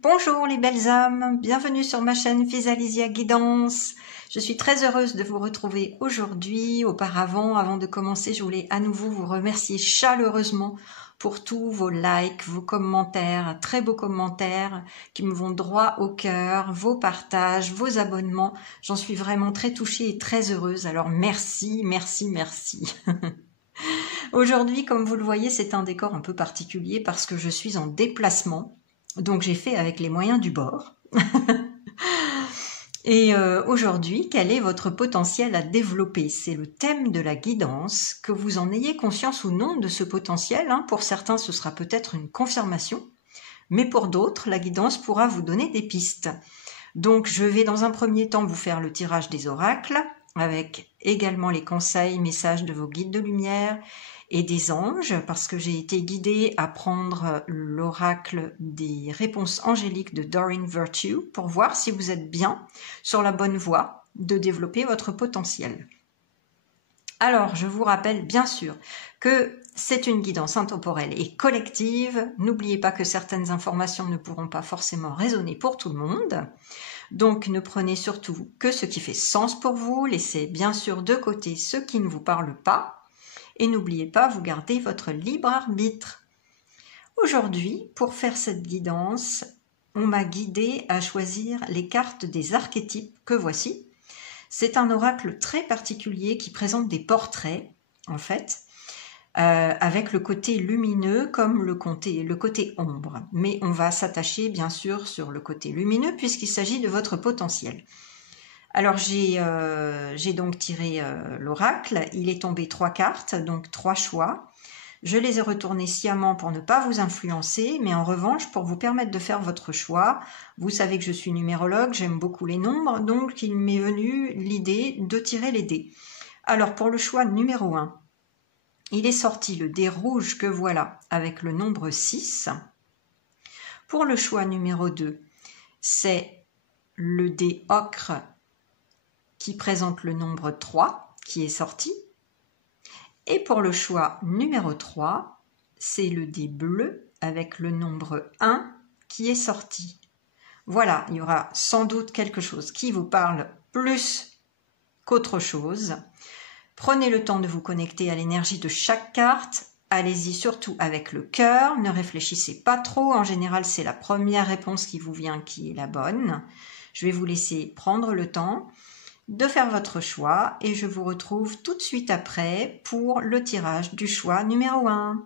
Bonjour les belles âmes, bienvenue sur ma chaîne Physalysia Guidance. Je suis très heureuse de vous retrouver aujourd'hui. Auparavant, avant de commencer, je voulais à nouveau vous remercier chaleureusement pour tous vos likes, vos commentaires, très beaux commentaires qui me vont droit au cœur, vos partages, vos abonnements. J'en suis vraiment très touchée et très heureuse. Alors merci, merci, merci. Aujourd'hui, comme vous le voyez, c'est un décor un peu particulier parce que je suis en déplacement. Donc j'ai fait avec les moyens du bord. Et aujourd'hui, quel est votre potentiel à développer? C'est le thème de la guidance. Que vous en ayez conscience ou non de ce potentiel, pour certains ce sera peut-être une confirmation, mais pour d'autres, la guidance pourra vous donner des pistes. Donc je vais dans un premier temps vous faire le tirage des oracles, avec également les conseils, messages de vos guides de lumière, et des anges, parce que j'ai été guidée à prendre l'oracle des réponses angéliques de Doreen Virtue pour voir si vous êtes bien sur la bonne voie de développer votre potentiel. Alors, je vous rappelle bien sûr que c'est une guidance intemporelle et collective. N'oubliez pas que certaines informations ne pourront pas forcément résonner pour tout le monde. Donc, ne prenez surtout que ce qui fait sens pour vous. Laissez bien sûr de côté ce qui ne vous parle pas. Et n'oubliez pas, vous gardez votre libre arbitre. Aujourd'hui, pour faire cette guidance, on m'a guidée à choisir les cartes des archétypes que voici. C'est un oracle très particulier qui présente des portraits, en fait, avec le côté lumineux comme le côté ombre. Mais on va s'attacher bien sûr sur le côté lumineux puisqu'il s'agit de votre potentiel. Alors j'ai donc tiré l'oracle, il est tombé 3 cartes, donc 3 choix. Je les ai retournés sciemment pour ne pas vous influencer, mais en revanche pour vous permettre de faire votre choix. Vous savez que je suis numérologue, j'aime beaucoup les nombres, donc il m'est venu l'idée de tirer les dés. Alors pour le choix numéro 1, il est sorti le dé rouge que voilà, avec le nombre 6. Pour le choix numéro 2, c'est le dé ocre qui présente le nombre 3 qui est sorti. Et pour le choix numéro 3, c'est le dé bleu avec le nombre 1 qui est sorti. Voilà, il y aura sans doute quelque chose qui vous parle plus qu'autre chose. Prenez le temps de vous connecter à l'énergie de chaque carte. Allez-y surtout avec le cœur, ne réfléchissez pas trop. En général, c'est la première réponse qui vous vient qui est la bonne. Je vais vous laisser prendre le temps de faire votre choix et je vous retrouve tout de suite après pour le tirage du choix numéro 1.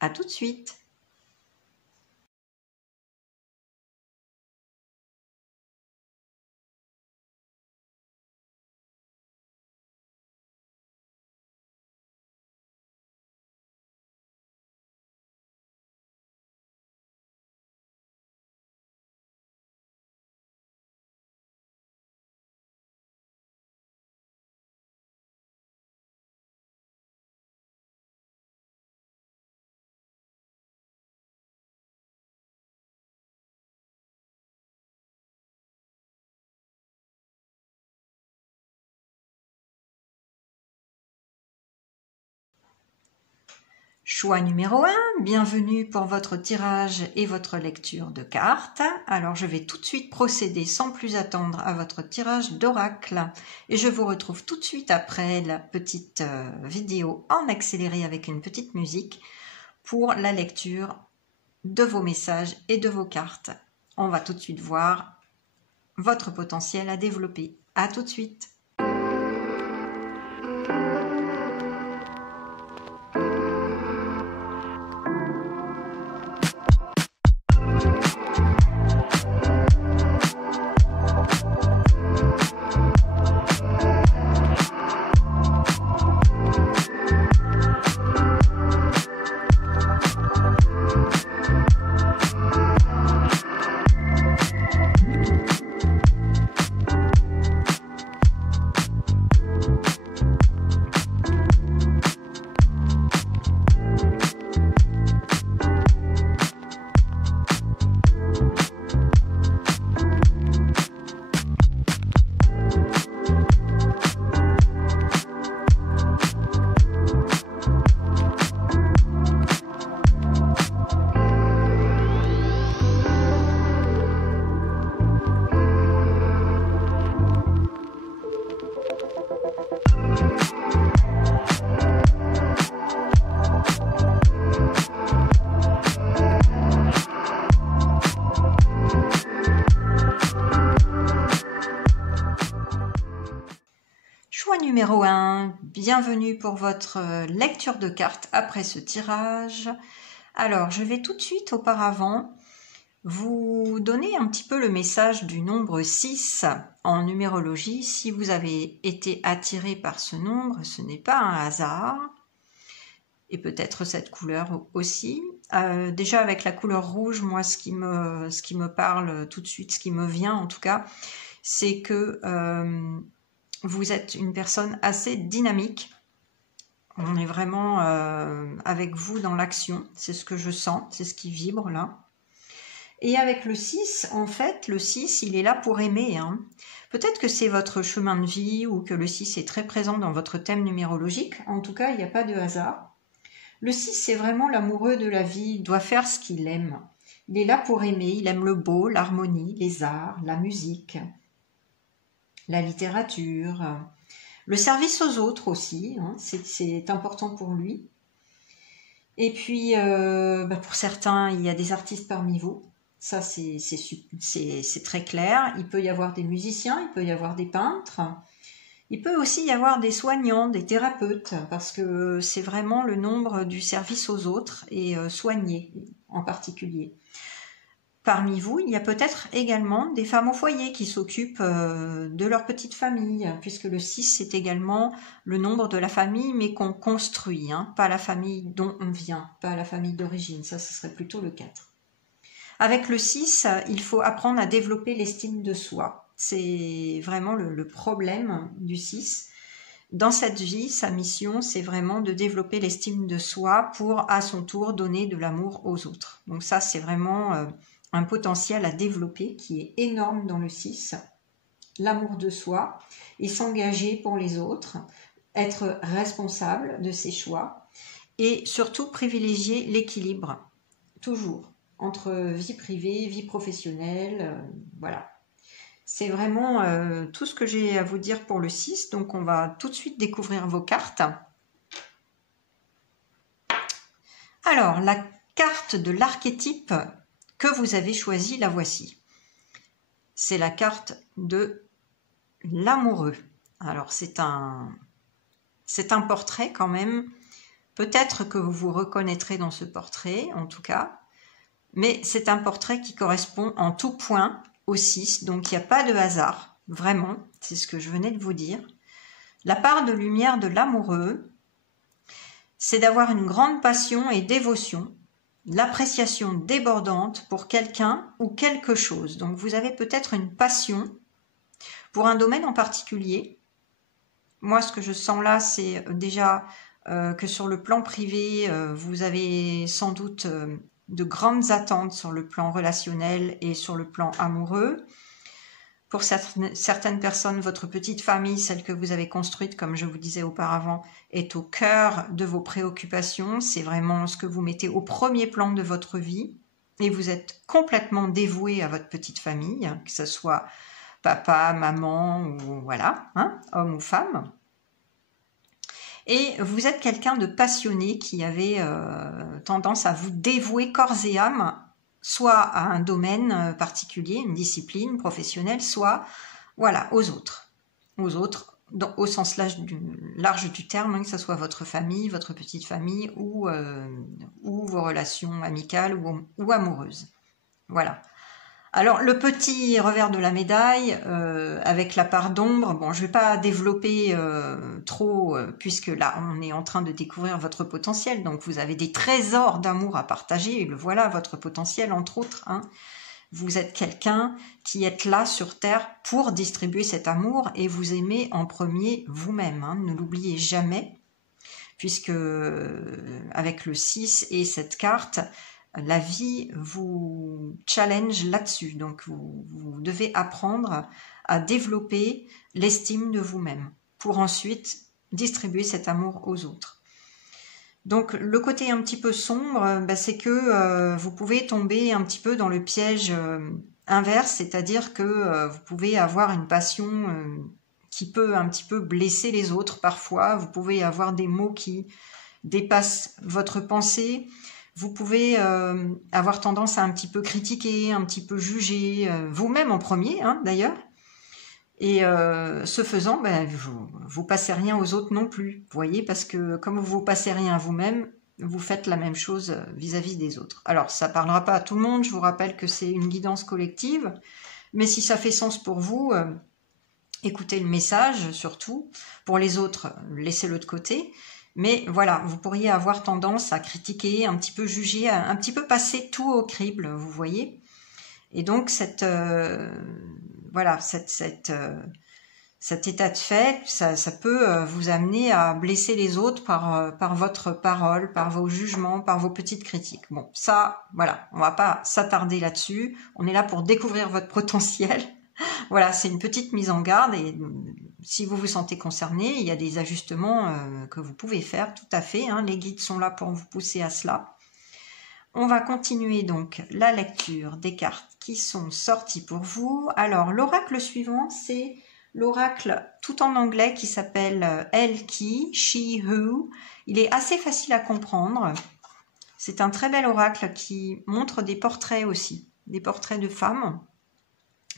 À tout de suite. Choix numéro 1, bienvenue pour votre tirage et votre lecture de cartes. Alors je vais tout de suite procéder sans plus attendre à votre tirage d'oracle et je vous retrouve tout de suite après la petite vidéo en accéléré avec une petite musique pour la lecture de vos messages et de vos cartes. On va tout de suite voir votre potentiel à développer. À tout de suite. numéro 1, bienvenue pour votre lecture de cartes après ce tirage. Alors, je vais tout de suite auparavant vous donner un petit peu le message du nombre 6 en numérologie. Si vous avez été attiré par ce nombre, ce n'est pas un hasard. Et peut-être cette couleur aussi. Déjà avec la couleur rouge, moi ce qui me parle tout de suite, ce qui me vient en tout cas, c'est que vous êtes une personne assez dynamique. On est vraiment avec vous dans l'action, c'est ce que je sens, c'est ce qui vibre là. Et avec le 6, en fait, le 6, il est là pour aimer. Hein. Peut-être que c'est votre chemin de vie ou que le 6 est très présent dans votre thème numérologique. En tout cas, il n'y a pas de hasard. Le 6, c'est vraiment l'amoureux de la vie, il doit faire ce qu'il aime. Il est là pour aimer, il aime le beau, l'harmonie, les arts, la musique, la littérature, le service aux autres aussi, hein, c'est important pour lui. Et puis, pour certains, il y a des artistes parmi vous, ça c'est très clair. Il peut y avoir des musiciens, il peut y avoir des peintres. Il peut aussi y avoir des soignants, des thérapeutes, parce que c'est vraiment le nombre du service aux autres et soigner en particulier. Parmi vous, il y a peut-être également des femmes au foyer qui s'occupent de leur petite famille, puisque le 6, c'est également le nombre de la famille, mais qu'on construit, hein, pas la famille dont on vient, pas la famille d'origine, ça ce serait plutôt le 4. Avec le 6, il faut apprendre à développer l'estime de soi. C'est vraiment le problème du 6. Dans cette vie, sa mission, c'est vraiment de développer l'estime de soi pour, à son tour, donner de l'amour aux autres. Donc ça, c'est vraiment un potentiel à développer qui est énorme dans le 6. L'amour de soi et s'engager pour les autres, être responsable de ses choix et surtout privilégier l'équilibre, toujours, entre vie privée, vie professionnelle, voilà. C'est vraiment tout ce que j'ai à vous dire pour le 6. Donc, on va tout de suite découvrir vos cartes. Alors, la carte de l'archétype que vous avez choisi, la voici. C'est la carte de l'amoureux. Alors, c'est un portrait quand même. Peut-être que vous vous reconnaîtrez dans ce portrait, en tout cas. Mais c'est un portrait qui correspond en tout point au 6, donc il n'y a pas de hasard, vraiment, c'est ce que je venais de vous dire. La part de lumière de l'amoureux, c'est d'avoir une grande passion et dévotion, l'appréciation débordante pour quelqu'un ou quelque chose. Donc vous avez peut-être une passion pour un domaine en particulier. Moi, ce que je sens là, c'est déjà que sur le plan privé, vous avez sans doute de grandes attentes sur le plan relationnel et sur le plan amoureux. Pour certaines personnes, votre petite famille, celle que vous avez construite, comme je vous disais auparavant, est au cœur de vos préoccupations. C'est vraiment ce que vous mettez au premier plan de votre vie. Et vous êtes complètement dévoué à votre petite famille, que ce soit papa, maman, ou voilà, hein, homme ou femme. Et vous êtes quelqu'un de passionné qui avait tendance à vous dévouer corps et âme, soit à un domaine particulier, une discipline professionnelle, soit voilà, aux autres au sens large du terme, hein, que ce soit votre famille, votre petite famille ou vos relations amicales ou amoureuses. Voilà. Alors, le petit revers de la médaille, avec la part d'ombre, bon, je ne vais pas développer trop, puisque là, on est en train de découvrir votre potentiel, donc vous avez des trésors d'amour à partager, et le voilà, votre potentiel, entre autres. Hein. Vous êtes quelqu'un qui est là sur Terre pour distribuer cet amour, et vous aimez en premier vous-même, hein, ne l'oubliez jamais, puisque avec le 6 et cette carte, la vie vous challenge là-dessus, donc vous devez apprendre à développer l'estime de vous-même pour ensuite distribuer cet amour aux autres. Donc le côté un petit peu sombre, c'est que vous pouvez tomber un petit peu dans le piège inverse, c'est-à-dire que vous pouvez avoir une passion qui peut un petit peu blesser les autres parfois, vous pouvez avoir des mots qui dépassent votre pensée. Vous pouvez avoir tendance à un petit peu critiquer, un petit peu juger, vous-même en premier, hein, d'ailleurs. Et ce faisant, ben, vous passez rien aux autres non plus. Vous voyez, parce que comme vous passez rien à vous-même, vous faites la même chose vis-à-vis des autres. Alors, ça parlera pas à tout le monde. Je vous rappelle que c'est une guidance collective. Mais si ça fait sens pour vous, écoutez le message surtout. Pour les autres, laissez-le de côté. Mais voilà, vous pourriez avoir tendance à critiquer, un petit peu juger, un petit peu passer tout au crible, vous voyez. Et donc voilà, cet état de fait, ça peut vous amener à blesser les autres par votre parole, par vos jugements, par vos petites critiques. Bon, ça, voilà, on va pas s'attarder là-dessus. On est là pour découvrir votre potentiel. Voilà, c'est une petite mise en garde et si vous vous sentez concerné, il y a des ajustements que vous pouvez faire, tout à fait. Hein, les guides sont là pour vous pousser à cela. On va continuer donc la lecture des cartes qui sont sorties pour vous. Alors, l'oracle suivant, c'est l'oracle tout en anglais qui s'appelle Elle qui, She Who. Il est assez facile à comprendre. C'est un très bel oracle qui montre des portraits aussi, des portraits de femmes.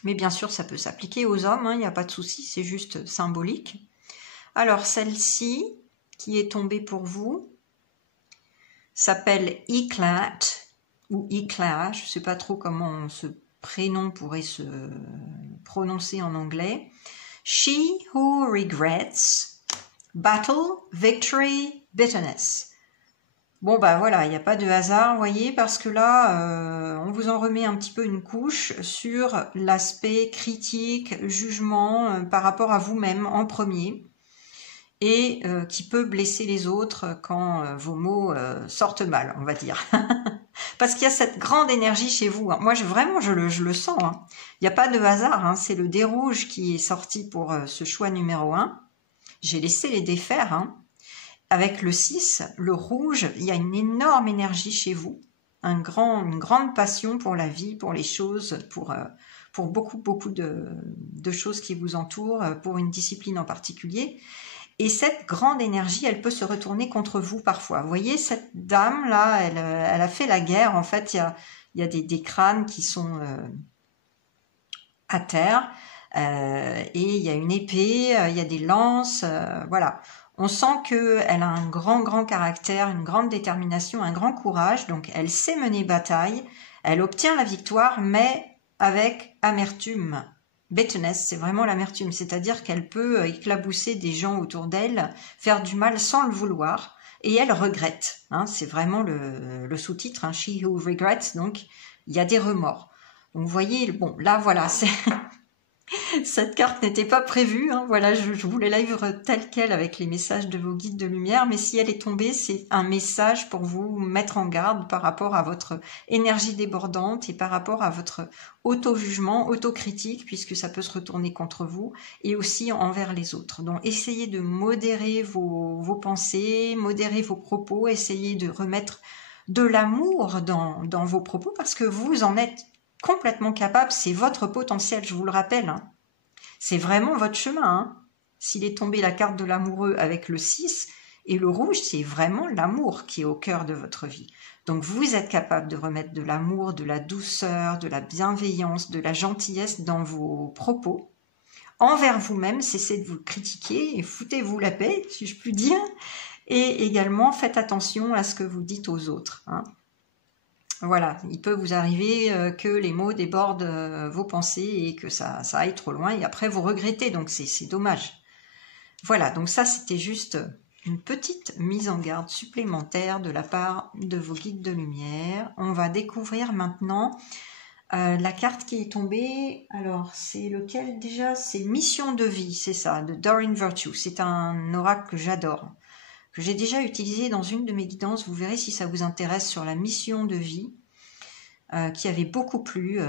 Mais bien sûr, ça peut s'appliquer aux hommes, il n'y a pas de souci, c'est juste symbolique. Alors, celle-ci, qui est tombée pour vous, s'appelle Eclat, ou Eclat, je ne sais pas trop comment ce prénom pourrait se prononcer en anglais. She who regrets, battle, victory, bitterness. Bon, bah voilà, il n'y a pas de hasard, vous voyez, parce que là, on vous en remet un petit peu une couche sur l'aspect critique, jugement par rapport à vous-même en premier, et qui peut blesser les autres quand vos mots sortent mal, on va dire. Parce qu'il y a cette grande énergie chez vous. Hein. Moi, vraiment, je le sens. Hein. Il n'y a pas de hasard, hein. C'est le dé rouge qui est sorti pour ce choix numéro 1. J'ai laissé les dés faire, hein. Avec le 6, le rouge, il y a une énorme énergie chez vous, une grande passion pour la vie, pour les choses, pour beaucoup de choses qui vous entourent, pour une discipline en particulier. Et cette grande énergie, elle peut se retourner contre vous parfois. Vous voyez, cette dame-là, elle a fait la guerre. En fait, il y a des crânes qui sont à terre, et il y a une épée, il y a des lances, voilà. On sent qu'elle a un grand caractère, une grande détermination, un grand courage. Donc, elle sait mener bataille. Elle obtient la victoire, mais avec amertume. Bitterness, c'est vraiment l'amertume. C'est-à-dire qu'elle peut éclabousser des gens autour d'elle, faire du mal sans le vouloir. Et elle regrette. Hein, c'est vraiment le sous-titre, hein, She who regrets. Donc, il y a des remords. Donc, vous voyez, bon, là, voilà, c'est... Cette carte n'était pas prévue, hein. Voilà, je voulais la vivre telle qu'elle avec les messages de vos guides de lumière, mais si elle est tombée, c'est un message pour vous mettre en garde par rapport à votre énergie débordante et par rapport à votre auto-jugement, auto-critique, puisque ça peut se retourner contre vous et aussi envers les autres. Donc essayez de modérer vos pensées, modérer vos propos, essayez de remettre de l'amour dans vos propos parce que vous en êtes complètement capable, c'est votre potentiel, je vous le rappelle. Hein. C'est vraiment votre chemin. Hein. S'il est tombé la carte de l'amoureux avec le 6 et le rouge, c'est vraiment l'amour qui est au cœur de votre vie. Donc vous êtes capable de remettre de l'amour, de la douceur, de la bienveillance, de la gentillesse dans vos propos. Envers vous-même, cessez de vous critiquer et foutez-vous la paix, si je puis dire. Et également, faites attention à ce que vous dites aux autres. Hein. Voilà, il peut vous arriver que les mots débordent vos pensées et que ça aille trop loin et après vous regrettez, donc c'est dommage. Voilà, donc ça c'était juste une petite mise en garde supplémentaire de la part de vos guides de lumière. On va découvrir maintenant la carte qui est tombée. Alors c'est lequel déjà? C'est Mission de vie, c'est ça, de Doreen Virtue. C'est un oracle que j'adore, que j'ai déjà utilisé dans une de mes guidances. Vous verrez si ça vous intéresse sur la mission de vie, qui avait beaucoup plu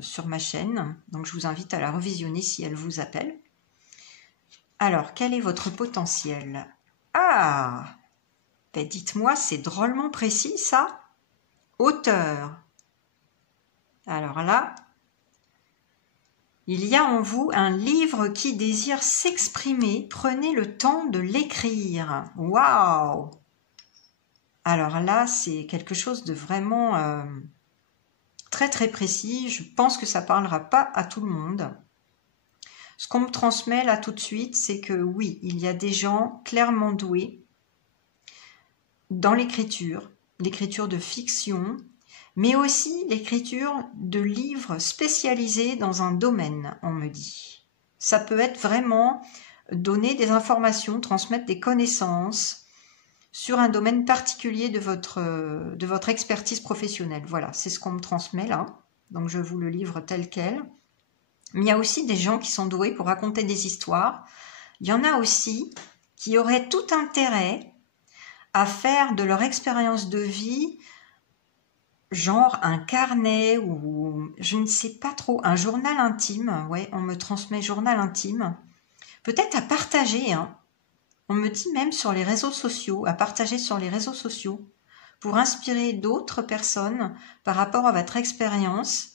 sur ma chaîne. Donc je vous invite à la revisionner si elle vous appelle. Alors, quel est votre potentiel? Ah, ben dites-moi, c'est drôlement précis ça. Auteur. Alors là, il y a en vous un livre qui désire s'exprimer. Prenez le temps de l'écrire. Waouh! Alors là, c'est quelque chose de vraiment très précis. Je pense que ça ne parlera pas à tout le monde. Ce qu'on me transmet là tout de suite, c'est que oui, il y a des gens clairement doués dans l'écriture de fiction, mais aussi l'écriture de livres spécialisés dans un domaine, on me dit. Ça peut être vraiment donner des informations, transmettre des connaissances sur un domaine particulier de votre expertise professionnelle. Voilà, c'est ce qu'on me transmet là. Donc je vous le livre tel quel. Mais il y a aussi des gens qui sont doués pour raconter des histoires. Il y en a aussi qui auraient tout intérêt à faire de leur expérience de vie genre un carnet ou je ne sais pas trop, un journal intime. Ouais, on me transmet journal intime. Peut-être à partager, hein. On me dit même sur les réseaux sociaux, à partager sur les réseaux sociaux pour inspirer d'autres personnes par rapport à votre expérience.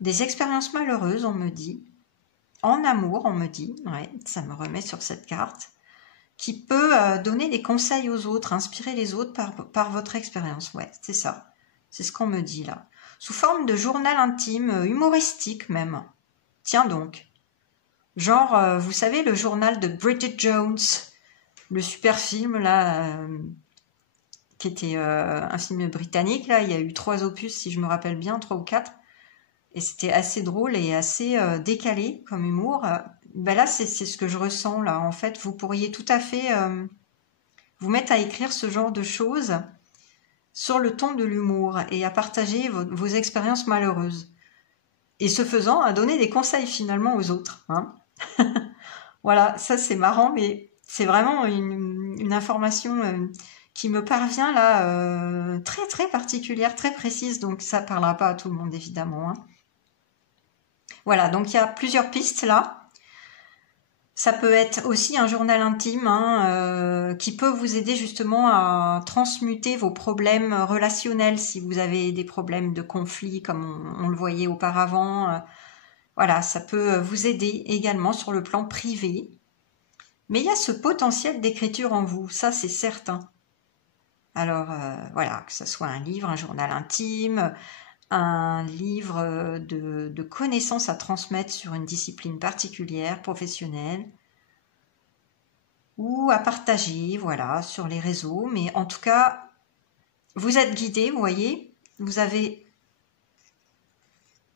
Des expériences malheureuses, on me dit. En amour, on me dit. Ouais, ça me remet sur cette carte. Qui peut donner des conseils aux autres, inspirer les autres par votre expérience. Ouais, c'est ça. C'est ce qu'on me dit là. Sous forme de journal intime, humoristique même. Tiens donc. Genre, vous savez, le journal de Bridget Jones, le super film là, qui était un film britannique. Là, il y a eu 3 opus, si je me rappelle bien, 3 ou 4. Et c'était assez drôle et assez décalé comme humour. Ben là, c'est ce que je ressens là. En fait, vous pourriez tout à fait vous mettre à écrire ce genre de choses sur le ton de l'humour et à partager vos expériences malheureuses. Et ce faisant, à donner des conseils finalement aux autres. Hein. Voilà, ça c'est marrant, mais c'est vraiment une information qui me parvient là, très très particulière, très précise. Donc ça parlera pas à tout le monde évidemment. Hein. Voilà, donc il y a plusieurs pistes là. Ça peut être aussi un journal intime hein, qui peut vous aider justement à transmuter vos problèmes relationnels si vous avez des problèmes de conflit comme on le voyait auparavant. Voilà, ça peut vous aider également sur le plan privé. Mais il y a ce potentiel d'écriture en vous, ça c'est certain. Alors voilà, que ce soit un livre, un journal intime, un livre de connaissances à transmettre sur une discipline particulière, professionnelle, ou à partager, voilà, sur les réseaux. Mais en tout cas, vous êtes guidé, vous voyez, vous avez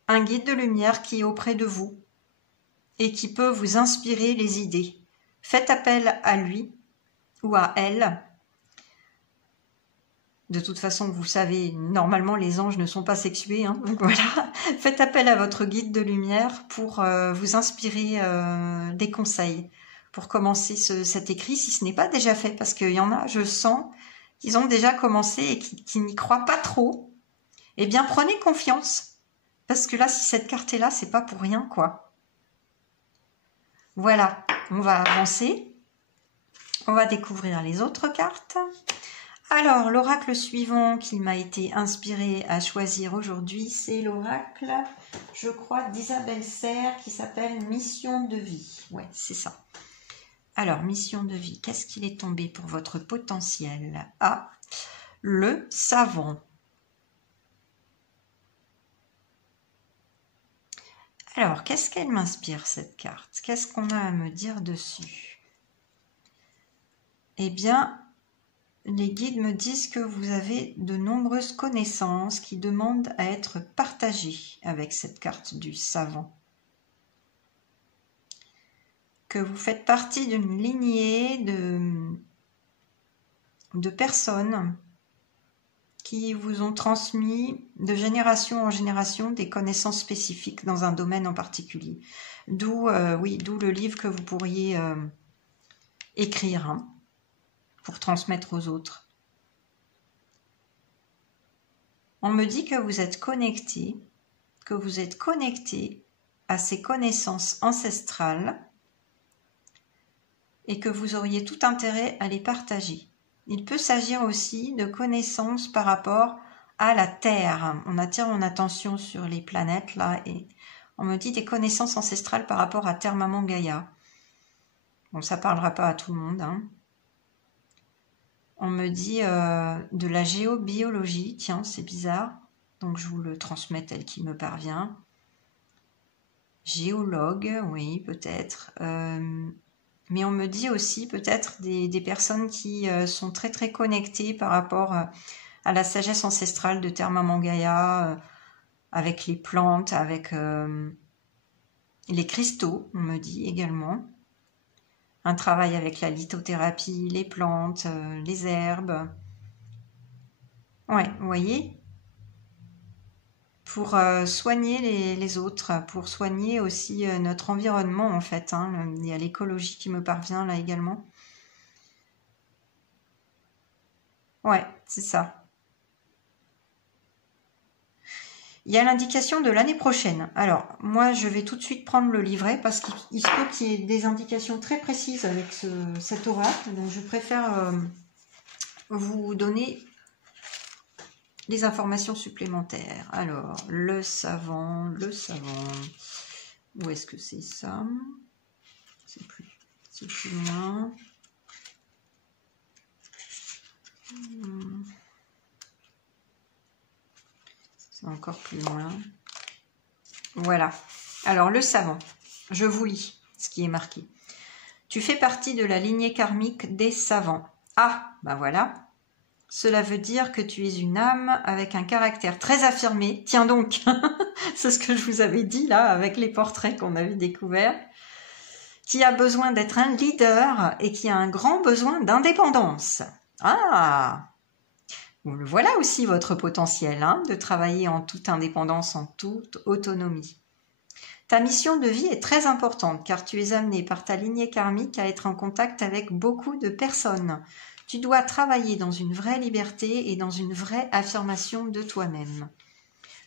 un guide de lumière qui est auprès de vous et qui peut vous inspirer les idées. Faites appel à lui ou à elle. De toute façon, vous savez, normalement, les anges ne sont pas sexués. Hein, donc voilà, faites appel à votre guide de lumière pour vous inspirer des conseils pour commencer cet écrit, si ce n'est pas déjà fait. Parce qu'il y en a, je sens, qu'ils ont déjà commencé et qui n'y croient pas trop. Eh bien, prenez confiance. Parce que là, si cette carte est là, c'est pas pour rien, quoi. Voilà, on va avancer. On va découvrir les autres cartes. Alors, l'oracle suivant qui m'a été inspiré à choisir aujourd'hui, c'est l'oracle, je crois, d'Isabelle Serre qui s'appelle Mission de vie. Ouais, c'est ça. Alors, mission de vie, qu'est-ce qu'il est tombé pour votre potentiel? Ah, le savant. Alors, qu'est-ce qu'elle m'inspire cette carte? Qu'est-ce qu'on a à me dire dessus? Eh bien, les guides me disent que vous avez de nombreuses connaissances qui demandent à être partagées avec cette carte du savant. Que vous faites partie d'une lignée de personnes qui vous ont transmis de génération en génération des connaissances spécifiques dans un domaine en particulier. D'où d'où le livre que vous pourriez écrire. Hein, pour transmettre aux autres. On me dit que vous êtes connecté à ces connaissances ancestrales et que vous auriez tout intérêt à les partager. Il peut s'agir aussi de connaissances par rapport à la Terre. On attire mon attention sur les planètes là et on me dit des connaissances ancestrales par rapport à Terre Maman Gaïa. Bon, ça parlera pas à tout le monde, hein. On me dit de la géobiologie, tiens, c'est bizarre, donc je vous le transmets tel qu'il me parvient. Géologue, oui, peut-être. Mais on me dit aussi peut-être des personnes qui sont très très connectées par rapport à la sagesse ancestrale de Terre Maman Gaïa, avec les plantes, avec les cristaux, on me dit également. Un travail avec la lithothérapie, les plantes, les herbes. Ouais, vous voyez, pour soigner les autres, pour soigner aussi notre environnement en fait. Hein. Il y a l'écologie qui me parvient là également. Ouais, c'est ça. Il y a l'indication de l'année prochaine. Alors, moi, je vais tout de suite prendre le livret parce qu'il se peut qu'il y ait des indications très précises avec cet oracle. Donc, je préfère vous donner les informations supplémentaires. Alors, le savant. Où est-ce que c'est ça? C'est plus loin. C'est encore plus loin. Voilà. Alors, le savant. Je vous lis ce qui est marqué. Tu fais partie de la lignée karmique des savants. Ah, ben voilà. Cela veut dire que tu es une âme avec un caractère très affirmé. Tiens donc, c'est ce que je vous avais dit là avec les portraits qu'on avait découverts. Qui a besoin d'être un leader et qui a un grand besoin d'indépendance. Ah, voilà aussi votre potentiel, hein, de travailler en toute indépendance, en toute autonomie. Ta mission de vie est très importante car tu es amené par ta lignée karmique à être en contact avec beaucoup de personnes. Tu dois travailler dans une vraie liberté et dans une vraie affirmation de toi-même.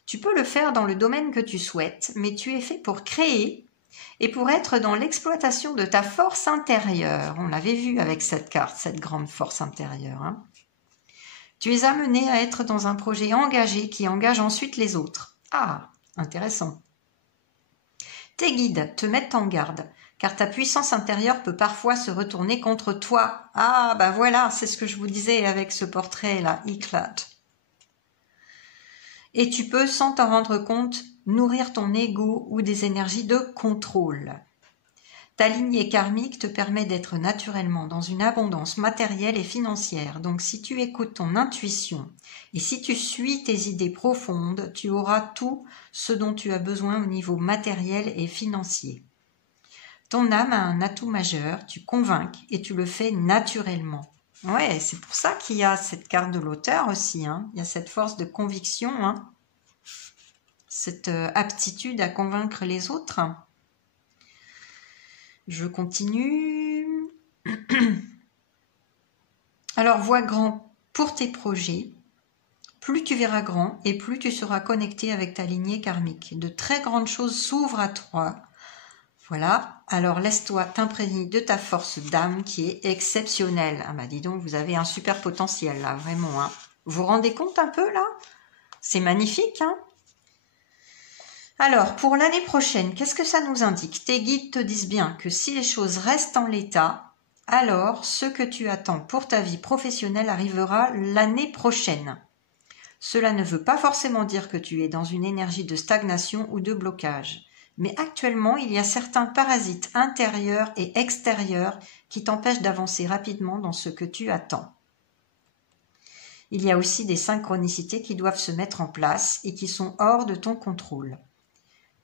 Tu peux le faire dans le domaine que tu souhaites, mais tu es fait pour créer et pour être dans l'exploitation de ta force intérieure. On l'avait vu avec cette carte, cette grande force intérieure. Hein. Tu es amené à être dans un projet engagé qui engage ensuite les autres. Ah, intéressant. Tes guides te mettent en garde, car ta puissance intérieure peut parfois se retourner contre toi. Ah, ben voilà, c'est ce que je vous disais avec ce portrait-là, Iklat. Et tu peux, sans t'en rendre compte, nourrir ton ego ou des énergies de contrôle. Ta lignée karmique te permet d'être naturellement dans une abondance matérielle et financière. Donc si tu écoutes ton intuition et si tu suis tes idées profondes, tu auras tout ce dont tu as besoin au niveau matériel et financier. Ton âme a un atout majeur, tu convaincs et tu le fais naturellement. Ouais, c'est pour ça qu'il y a cette carte de l'auteur aussi. Hein. Il y a cette force de conviction, hein. Cette aptitude à convaincre les autres. Je continue. Alors, vois grand pour tes projets. Plus tu verras grand et plus tu seras connecté avec ta lignée karmique. De très grandes choses s'ouvrent à toi. Voilà. Alors, laisse-toi t'imprégner de ta force d'âme qui est exceptionnelle. Ah bah dis donc, vous avez un super potentiel là, vraiment. Hein. Vous vous rendez compte un peu là? C'est magnifique, hein? Alors, pour l'année prochaine, qu'est-ce que ça nous indique? Tes guides te disent bien que si les choses restent en l'état, alors ce que tu attends pour ta vie professionnelle arrivera l'année prochaine. Cela ne veut pas forcément dire que tu es dans une énergie de stagnation ou de blocage. Mais actuellement, il y a certains parasites intérieurs et extérieurs qui t'empêchent d'avancer rapidement dans ce que tu attends. Il y a aussi des synchronicités qui doivent se mettre en place et qui sont hors de ton contrôle.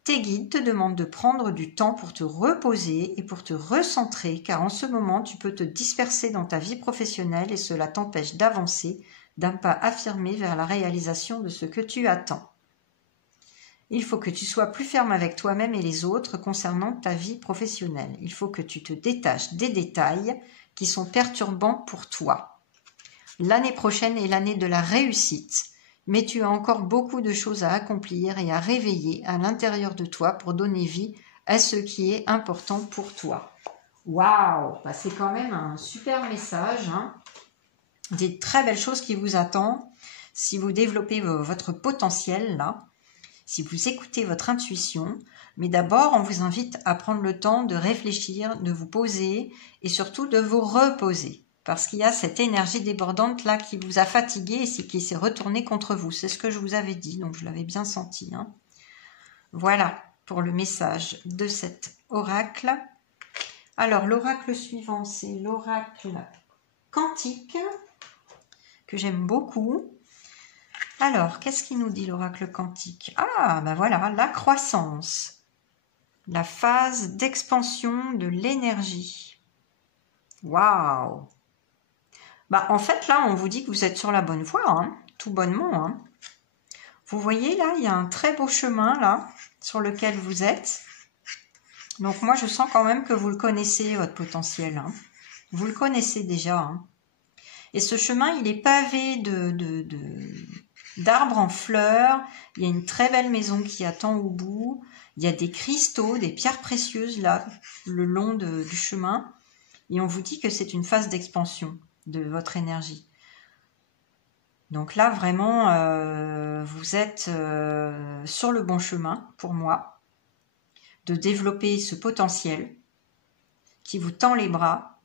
Tes guides te demandent de prendre du temps pour te reposer et pour te recentrer, car en ce moment, tu peux te disperser dans ta vie professionnelle et cela t'empêche d'avancer d'un pas affirmé vers la réalisation de ce que tu attends. Il faut que tu sois plus ferme avec toi-même et les autres concernant ta vie professionnelle. Il faut que tu te détaches des détails qui sont perturbants pour toi. L'année prochaine est l'année de la réussite. Mais tu as encore beaucoup de choses à accomplir et à réveiller à l'intérieur de toi pour donner vie à ce qui est important pour toi. Waouh, bah c'est quand même un super message, hein. Des très belles choses qui vous attendent si vous développez votre potentiel là, si vous écoutez votre intuition. Mais d'abord, on vous invite à prendre le temps de réfléchir, de vous poser et surtout de vous reposer. Parce qu'il y a cette énergie débordante là qui vous a fatigué et qui s'est retournée contre vous. C'est ce que je vous avais dit, donc je l'avais bien senti. Hein. Voilà, pour le message de cet oracle. Alors, l'oracle suivant, c'est l'oracle quantique, que j'aime beaucoup. Alors, qu'est-ce qu'il nous dit l'oracle quantique? Ah, ben voilà, la croissance, la phase d'expansion de l'énergie. Waouh! Bah, en fait, là, on vous dit que vous êtes sur la bonne voie, hein, tout bonnement. Hein. Vous voyez, là, il y a un très beau chemin, là, sur lequel vous êtes. Donc, moi, je sens quand même que vous le connaissez, votre potentiel. Hein. Vous le connaissez déjà. Hein. Et ce chemin, il est pavé d'arbres en fleurs. Il y a une très belle maison qui attend au bout. Il y a des cristaux, des pierres précieuses, là, le long du chemin. Et on vous dit que c'est une phase d'expansion de votre énergie. Donc là, vraiment, vous êtes sur le bon chemin, pour moi, de développer ce potentiel qui vous tend les bras.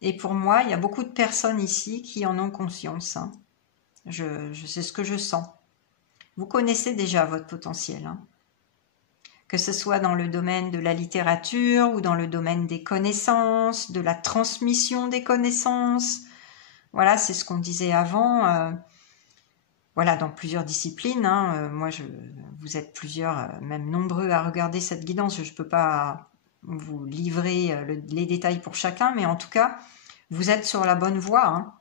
Et pour moi, il y a beaucoup de personnes ici qui en ont conscience. Hein. C'est ce que je sens. Vous connaissez déjà votre potentiel. Hein. Que ce soit dans le domaine de la littérature ou dans le domaine des connaissances, de la transmission des connaissances. Voilà, c'est ce qu'on disait avant. Voilà, dans plusieurs disciplines. Hein. Moi, vous êtes plusieurs, même nombreux à regarder cette guidance. Je ne peux pas vous livrer les détails pour chacun, mais en tout cas, vous êtes sur la bonne voie. Hein.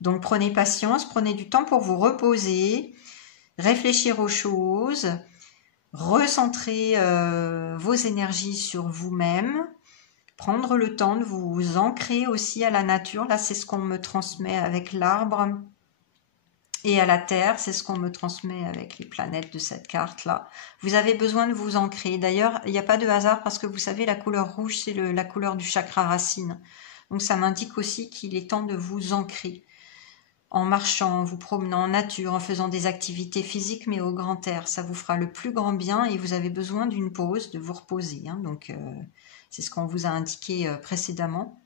Donc, prenez patience, prenez du temps pour vous reposer, réfléchir aux choses, recentrer vos énergies sur vous-même, prendre le temps de vous ancrer aussi à la nature. Là, c'est ce qu'on me transmet avec l'arbre et à la terre. C'est ce qu'on me transmet avec les planètes de cette carte-là. Vous avez besoin de vous ancrer. D'ailleurs, il n'y a pas de hasard parce que vous savez, la couleur rouge, c'est la couleur du chakra racine. Donc, ça m'indique aussi qu'il est temps de vous ancrer. En marchant, en vous promenant en nature, en faisant des activités physiques, mais au grand air. Ça vous fera le plus grand bien et vous avez besoin d'une pause, de vous reposer. Hein. Donc, c'est ce qu'on vous a indiqué précédemment.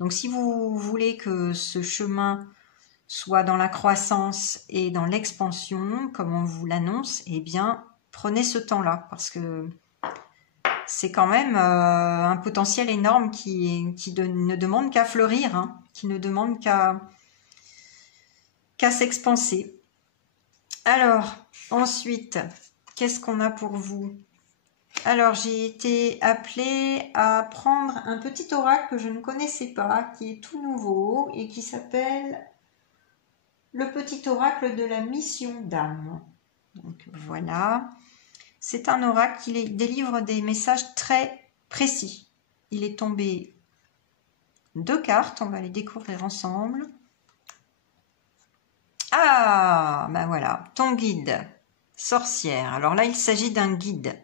Donc, si vous voulez que ce chemin soit dans la croissance et dans l'expansion, comme on vous l'annonce, eh bien, prenez ce temps-là, parce que c'est quand même un potentiel énorme qui ne demande qu'à fleurir, hein, qui ne demande qu'à s'expanser. Alors, ensuite, qu'est-ce qu'on a pour vous? Alors, j'ai été appelée à prendre un petit oracle que je ne connaissais pas, qui est tout nouveau et qui s'appelle le petit oracle de la mission d'âme. Donc voilà, c'est un oracle qui délivre des messages très précis. Il est tombé 2 cartes, on va les découvrir ensemble. Ah, ben voilà, ton guide, sorcière. Alors là, il s'agit d'un guide.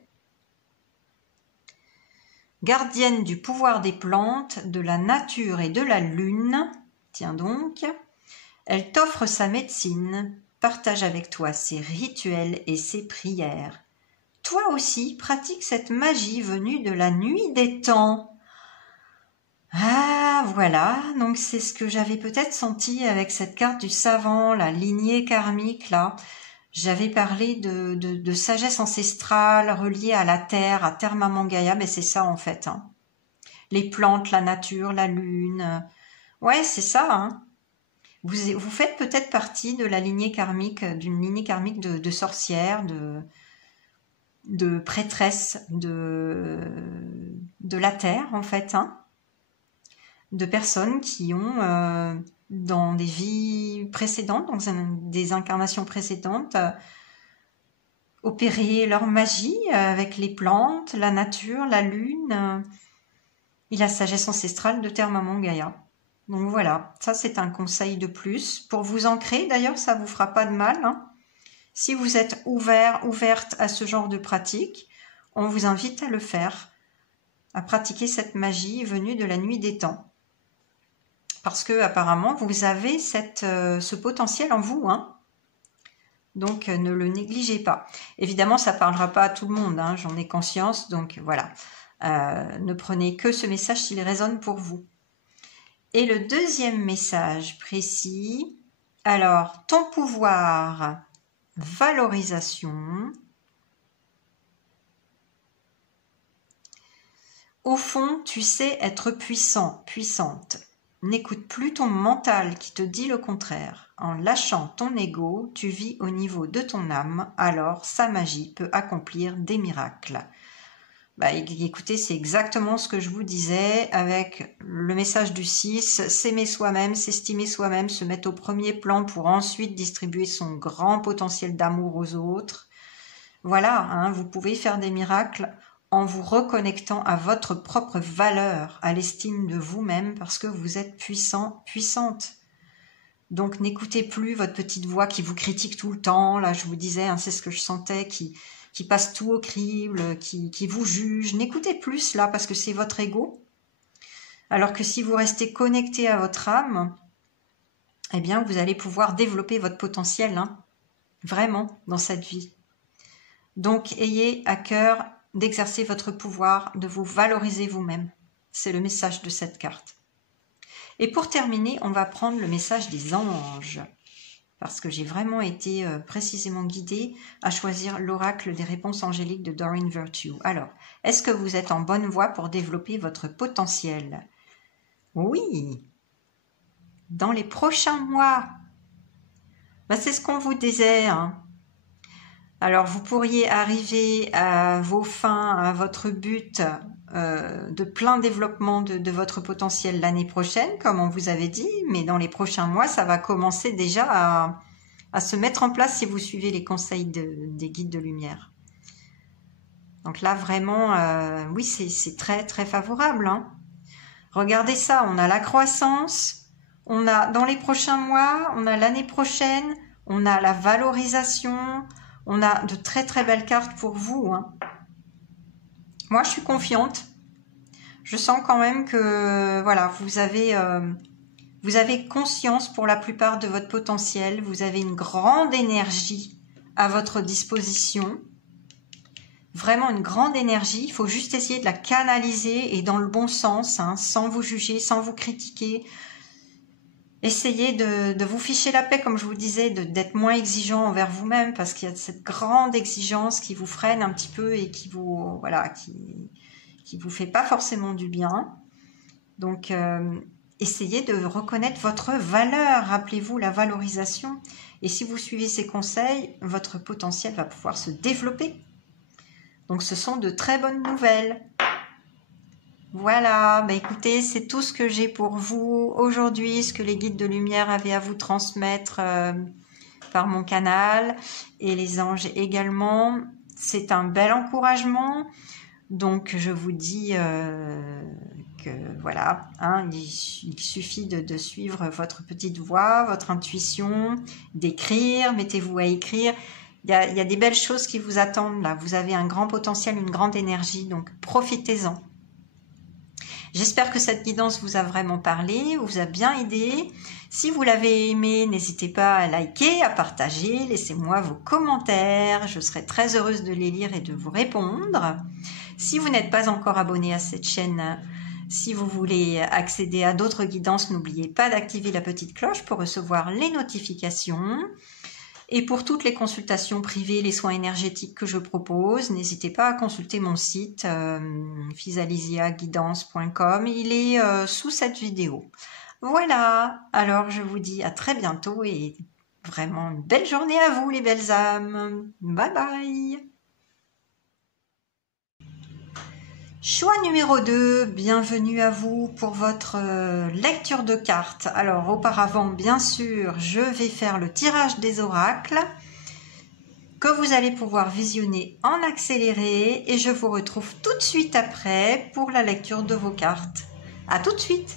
Gardienne du pouvoir des plantes, de la nature et de la lune. Tiens donc, elle t'offre sa médecine, partage avec toi ses rituels et ses prières. Toi aussi, pratique cette magie venue de la nuit des temps. Ah, voilà, donc c'est ce que j'avais peut-être senti avec cette carte du savant, la lignée karmique, là. J'avais parlé de sagesse ancestrale reliée à la terre Maman Gaïa, mais c'est ça en fait. Hein. Les plantes, la nature, la lune. Ouais, c'est ça. Hein. Vous faites peut-être partie de la lignée karmique, d'une lignée karmique de sorcières, de prêtresses de la terre en fait. Hein. De personnes qui ont, dans des vies précédentes, dans des incarnations précédentes, opéré leur magie avec les plantes, la nature, la lune et la sagesse ancestrale de Terre Maman Gaïa. Donc voilà, ça c'est un conseil de plus. Pour vous ancrer, d'ailleurs, ça vous fera pas de mal. Hein. Si vous êtes ouverte à ce genre de pratique, on vous invite à le faire, à pratiquer cette magie venue de la nuit des temps. Parce que apparemment vous avez ce potentiel en vous, hein. Donc ne le négligez pas. Évidemment, ça ne parlera pas à tout le monde, hein, j'en ai conscience, donc voilà. Ne prenez que ce message s'il résonne pour vous. Et le deuxième message précis, alors, ton pouvoir, valorisation, Au fond, tu sais être puissant, puissante. N'écoute plus ton mental qui te dit le contraire. En lâchant ton ego, tu vis au niveau de ton âme, alors sa magie peut accomplir des miracles. Écoutez, c'est exactement ce que je vous disais avec le message du 6, s'aimer soi-même, s'estimer soi-même, se mettre au premier plan pour ensuite distribuer son grand potentiel d'amour aux autres. Voilà, hein, vous pouvez faire des miracles en vous reconnectant à votre propre valeur, à l'estime de vous-même, parce que vous êtes puissant, puissante. Donc n'écoutez plus votre petite voix qui vous critique tout le temps, là je vous disais, hein, c'est ce que je sentais, qui passe tout au crible, qui vous juge. N'écoutez plus cela parce que c'est votre ego. Alors que si vous restez connecté à votre âme, eh bien vous allez pouvoir développer votre potentiel, hein, vraiment, dans cette vie. Donc ayez à cœur d'exercer votre pouvoir, de vous valoriser vous-même. C'est le message de cette carte. Et pour terminer, on va prendre le message des anges, parce que j'ai vraiment été précisément guidée à choisir l'oracle des réponses angéliques de Doreen Virtue. Alors, est-ce que vous êtes en bonne voie pour développer votre potentiel? Oui, dans les prochains mois. C'est ce qu'on vous disait, hein. Alors, vous pourriez arriver à vos fins, à votre but de plein développement de votre potentiel l'année prochaine, comme on vous avait dit, mais dans les prochains mois, ça va commencer déjà à se mettre en place si vous suivez les conseils des guides de lumière. Donc là, vraiment, oui, c'est très, très favorable, hein. Regardez ça, on a la croissance, on a dans les prochains mois, on a l'année prochaine, on a la valorisation. On a de très très belles cartes pour vous, hein. Moi, je suis confiante. Je sens quand même que voilà, vous avez conscience pour la plupart de votre potentiel. Vous avez une grande énergie à votre disposition. Vraiment une grande énergie. Il faut juste essayer de la canaliser et dans le bon sens, hein, sans vous juger, sans vous critiquer. Essayez de vous ficher la paix, comme je vous disais, d'être moins exigeant envers vous-même, parce qu'il y a cette grande exigence qui vous freine un petit peu et qui vous fait pas forcément du bien. Donc, essayez de reconnaître votre valeur. Rappelez-vous la valorisation. Et si vous suivez ces conseils, votre potentiel va pouvoir se développer. Donc, ce sont de très bonnes nouvelles. Voilà, écoutez, c'est tout ce que j'ai pour vous aujourd'hui, ce que les guides de lumière avaient à vous transmettre par mon canal et les anges également. C'est un bel encouragement, donc je vous dis que voilà, hein, il suffit de suivre votre petite voix, votre intuition, d'écrire, mettez-vous à écrire. Il y a des belles choses qui vous attendent là, vous avez un grand potentiel, une grande énergie, donc profitez-en. J'espère que cette guidance vous a vraiment parlé, vous a bien aidé. Si vous l'avez aimé, n'hésitez pas à liker, à partager, laissez-moi vos commentaires. Je serai très heureuse de les lire et de vous répondre. Si vous n'êtes pas encore abonné à cette chaîne, si vous voulez accéder à d'autres guidances, n'oubliez pas d'activer la petite cloche pour recevoir les notifications. Et pour toutes les consultations privées, les soins énergétiques que je propose, n'hésitez pas à consulter mon site physalisiaguidance.com. Il est sous cette vidéo. Voilà, alors je vous dis à très bientôt et vraiment une belle journée à vous les belles âmes. Bye bye. Choix numéro 2, bienvenue à vous pour votre lecture de cartes. Alors auparavant, bien sûr, je vais faire le tirage des oracles que vous allez pouvoir visionner en accéléré et je vous retrouve tout de suite après pour la lecture de vos cartes. À tout de suite.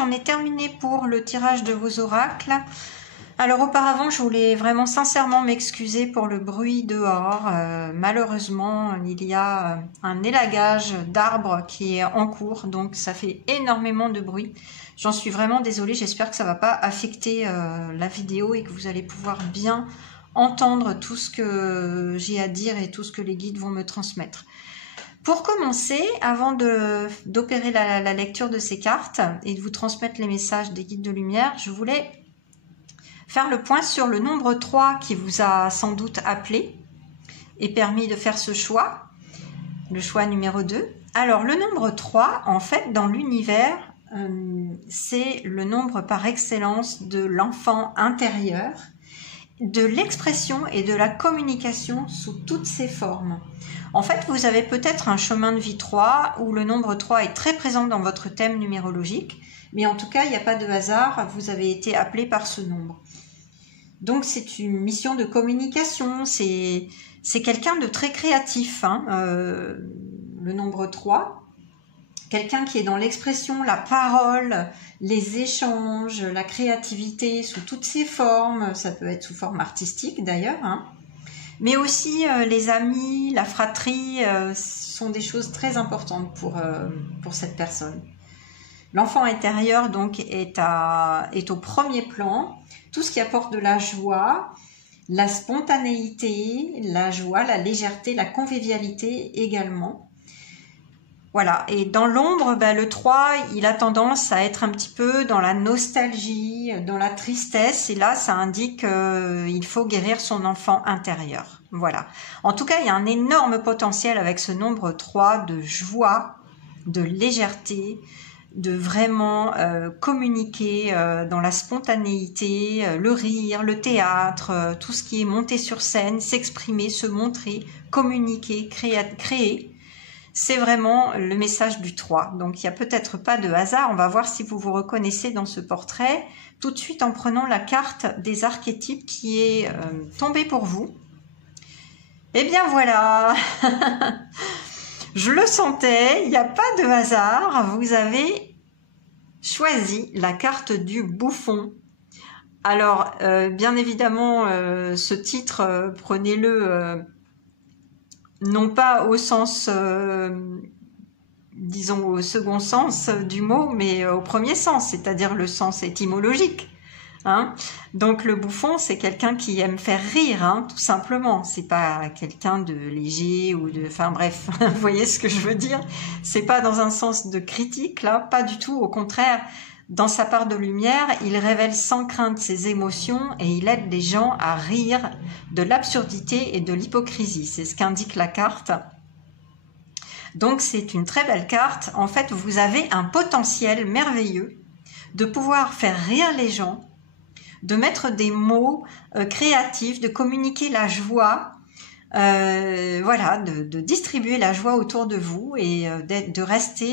j'en ai terminé pour le tirage de vos oracles. Alors auparavant, je voulais vraiment sincèrement m'excuser pour le bruit dehors. Malheureusement, il y a un élagage d'arbres qui est en cours, donc ça fait énormément de bruit. J'en suis vraiment désolée, j'espère que ça va pas affecter la vidéo et que vous allez pouvoir bien entendre tout ce que j'ai à dire et tout ce que les guides vont me transmettre. Pour commencer, avant d'opérer la lecture de ces cartes et de vous transmettre les messages des guides de lumière, je voulais faire le point sur le nombre 3 qui vous a sans doute appelé et permis de faire ce choix, le choix numéro 2. Alors, le nombre 3, en fait, dans l'univers, c'est le nombre par excellence de l'enfant intérieur, de l'expression et de la communication sous toutes ses formes. En fait, vous avez peut-être un chemin de vie 3 où le nombre 3 est très présent dans votre thème numérologique, mais en tout cas, il n'y a pas de hasard, vous avez été appelé par ce nombre. Donc, c'est une mission de communication, c'est quelqu'un de très créatif, hein, le nombre 3. Quelqu'un qui est dans l'expression, la parole, les échanges, la créativité sous toutes ses formes, ça peut être sous forme artistique d'ailleurs, hein. Mais aussi les amis, la fratrie sont des choses très importantes pour cette personne. L'enfant intérieur donc est au premier plan. Tout ce qui apporte de la joie, la spontanéité, la joie, la légèreté, la convivialité également. Voilà, et dans l'ombre, le 3, il a tendance à être un petit peu dans la nostalgie, dans la tristesse, et là, ça indique qu'il faut guérir son enfant intérieur. Voilà. En tout cas, il y a un énorme potentiel avec ce nombre 3 de joie, de légèreté, de vraiment communiquer dans la spontanéité, le rire, le théâtre, tout ce qui est monter sur scène, s'exprimer, se montrer, communiquer, créer. C'est vraiment le message du 3. Donc, il n'y a peut-être pas de hasard. On va voir si vous vous reconnaissez dans ce portrait. Tout de suite, en prenant la carte des archétypes qui est tombée pour vous. Eh bien, voilà. Je le sentais, il n'y a pas de hasard. Vous avez choisi la carte du bouffon. Alors, bien évidemment, ce titre, prenez-le... non pas au sens, disons au second sens du mot, mais au premier sens, c'est-à-dire le sens étymologique. Hein. Donc le bouffon, c'est quelqu'un qui aime faire rire, hein, tout simplement. C'est pas quelqu'un de léger ou de... Enfin bref, vous voyez ce que je veux dire. C'est pas dans un sens de critique, là, pas du tout. Au contraire, dans sa part de lumière, il révèle sans crainte ses émotions et il aide les gens à rire de l'absurdité et de l'hypocrisie. C'est ce qu'indique la carte. Donc c'est une très belle carte. En fait, vous avez un potentiel merveilleux de pouvoir faire rire les gens, de mettre des mots créatifs, de communiquer la joie, voilà, de distribuer la joie autour de vous et de rester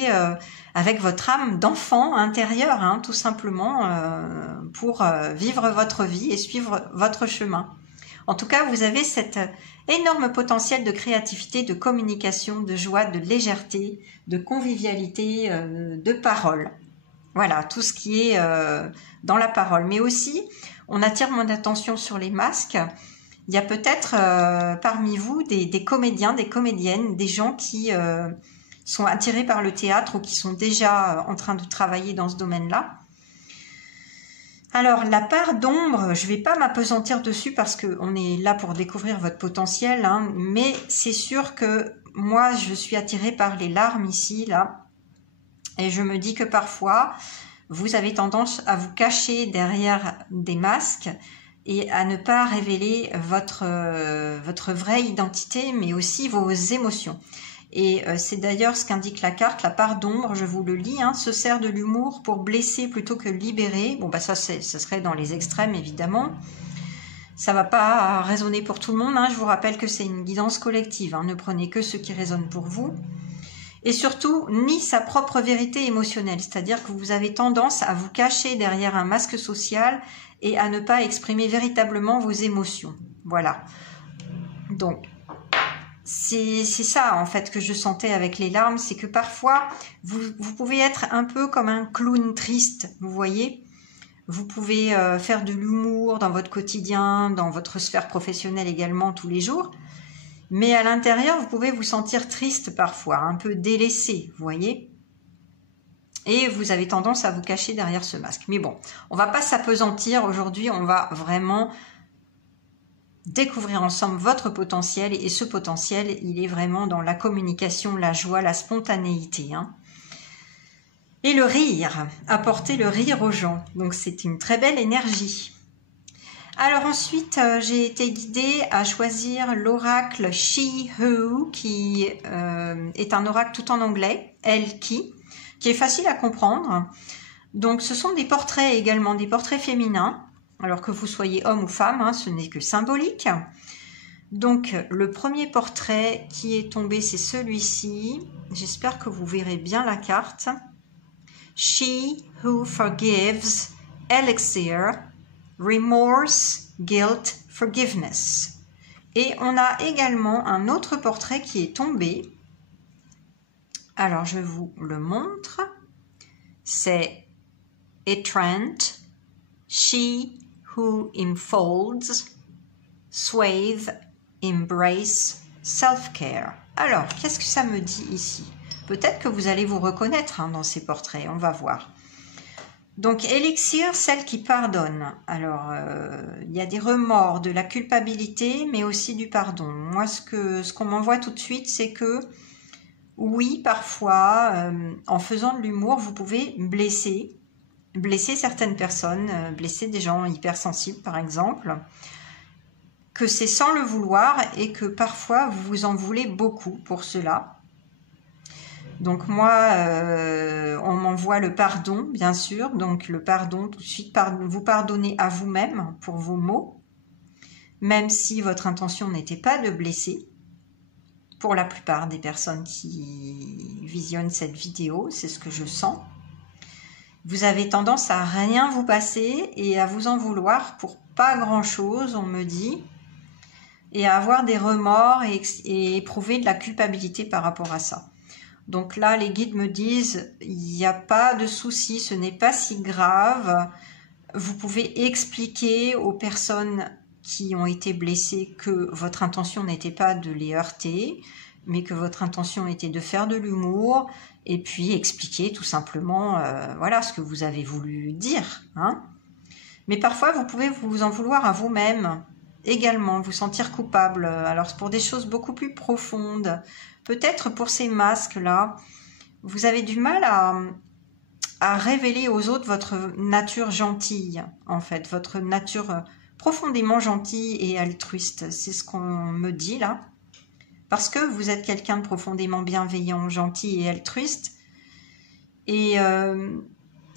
avec votre âme d'enfant intérieur, hein, tout simplement, pour vivre votre vie et suivre votre chemin. En tout cas, vous avez cet énorme potentiel de créativité, de communication, de joie, de légèreté, de convivialité, de parole. Voilà, tout ce qui est dans la parole. Mais aussi, on attire mon attention sur les masques. Il y a peut-être parmi vous des comédiens, des comédiennes, des gens qui sont attirés par le théâtre ou qui sont déjà en train de travailler dans ce domaine-là. Alors, la part d'ombre, je ne vais pas m'appesantir dessus parce qu'on est là pour découvrir votre potentiel, hein, mais c'est sûr que moi, je suis attirée par les larmes ici, là. Et je me dis que parfois, vous avez tendance à vous cacher derrière des masques et à ne pas révéler votre vraie identité, mais aussi vos émotions. Et c'est d'ailleurs ce qu'indique la carte, la part d'ombre, je vous le lis, hein, se sert de l'humour pour blesser plutôt que libérer. Bon, ça serait dans les extrêmes, évidemment. Ça va pas résonner pour tout le monde, hein. Je vous rappelle que c'est une guidance collective, hein. Ne prenez que ce qui résonne pour vous. Et surtout, nie sa propre vérité émotionnelle, c'est-à-dire que vous avez tendance à vous cacher derrière un masque social et à ne pas exprimer véritablement vos émotions. Voilà. Donc, c'est ça en fait que je sentais avec les larmes, c'est que parfois vous pouvez être un peu comme un clown triste, vous voyez. Vous pouvez faire de l'humour dans votre quotidien, dans votre sphère professionnelle également tous les jours. Mais à l'intérieur, vous pouvez vous sentir triste parfois, un peu délaissé, vous voyez. Et vous avez tendance à vous cacher derrière ce masque. Mais bon, on va pas s'apesantir aujourd'hui, on va vraiment découvrir ensemble votre potentiel. Et ce potentiel, il est vraiment dans la communication, la joie, la spontanéité, hein. Et le rire, apporter le rire aux gens. Donc c'est une très belle énergie. Alors ensuite, j'ai été guidée à choisir l'oracle She Who, qui est un oracle tout en anglais, elle qui est facile à comprendre. Donc ce sont des portraits également, des portraits féminins. Alors que vous soyez homme ou femme, hein, ce n'est que symbolique. Donc le premier portrait qui est tombé, c'est celui-ci. J'espère que vous verrez bien la carte. She who forgives, elixir, remorse, guilt, forgiveness. Et on a également un autre portrait qui est tombé. Alors je vous le montre. C'est Etrant, she who enfolds, swathe, embrace, self-care. Alors, qu'est-ce que ça me dit ici? Peut-être que vous allez vous reconnaître hein, dans ces portraits, on va voir. Donc, élixir, celle qui pardonne. Alors, il y a des remords, de la culpabilité, mais aussi du pardon. Moi, ce qu'on m'envoie tout de suite, c'est que, oui, parfois, en faisant de l'humour, vous pouvez blesser certaines personnes, blesser des gens hypersensibles, par exemple, que c'est sans le vouloir et que parfois, vous vous en voulez beaucoup pour cela. Donc moi, on m'envoie le pardon, bien sûr. Donc le pardon, tout de suite, vous pardonnez à vous-même pour vos mots, même si votre intention n'était pas de blesser. Pour la plupart des personnes qui visionnent cette vidéo, c'est ce que je sens. Vous avez tendance à rien vous passer et à vous en vouloir pour pas grand-chose, on me dit, et à avoir des remords et éprouver de la culpabilité par rapport à ça. Donc là, les guides me disent, il n'y a pas de souci, ce n'est pas si grave. Vous pouvez expliquer aux personnes qui ont été blessées que votre intention n'était pas de les heurter, mais que votre intention était de faire de l'humour, et puis expliquer tout simplement voilà, ce que vous avez voulu dire, hein. Mais parfois, vous pouvez vous en vouloir à vous-même également, vous sentir coupable. Alors, pour des choses beaucoup plus profondes. Peut-être pour ces masques-là, vous avez du mal à révéler aux autres votre nature gentille, en fait, votre nature profondément gentille et altruiste. C'est ce qu'on me dit là. Parce que vous êtes quelqu'un de profondément bienveillant, gentil et altruiste. Et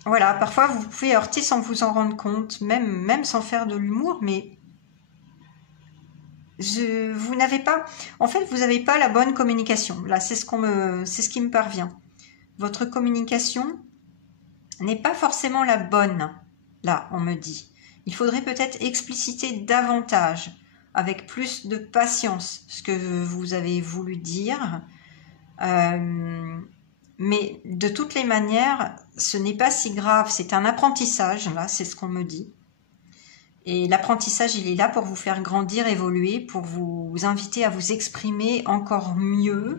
voilà, parfois vous pouvez heurter sans vous en rendre compte, même sans faire de l'humour, mais vous n'avez pas, en fait, vous n'avez pas la bonne communication. Là, c'est ce qui me parvient. Votre communication n'est pas forcément la bonne. Là, on me dit. Il faudrait peut-être expliciter davantage, avec plus de patience, ce que vous avez voulu dire. Mais de toutes les manières, ce n'est pas si grave. C'est un apprentissage, là, c'est ce qu'on me dit. Et l'apprentissage, il est là pour vous faire grandir, évoluer, pour vous inviter à vous exprimer encore mieux.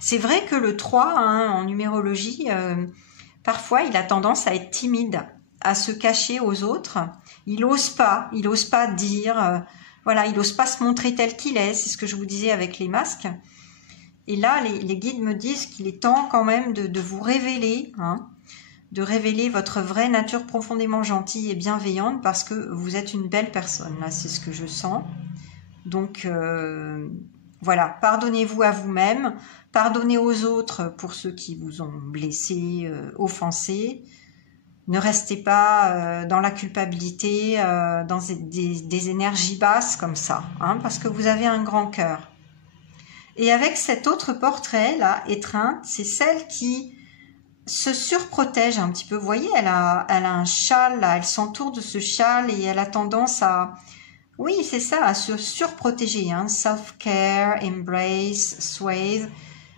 C'est vrai que le 3, hein, en numérologie, parfois, il a tendance à être timide, à se cacher aux autres. Il n'ose pas dire, voilà, il n'ose pas se montrer tel qu'il est. C'est ce que je vous disais avec les masques. Et là, les guides me disent qu'il est temps quand même de vous révéler, hein, de révéler votre vraie nature profondément gentille et bienveillante parce que vous êtes une belle personne. Là, c'est ce que je sens. Donc, voilà, pardonnez-vous à vous-même, pardonnez aux autres pour ceux qui vous ont blessé, offensé. Ne restez pas dans la culpabilité, dans des énergies basses comme ça, hein, parce que vous avez un grand cœur. Et avec cet autre portrait, là, étreinte, c'est celle qui se surprotège un petit peu. Vous voyez, elle a un châle, là, elle s'entoure de ce châle et elle a tendance à Oui, c'est ça, à se surprotéger, hein. Self-care, embrace, swathe.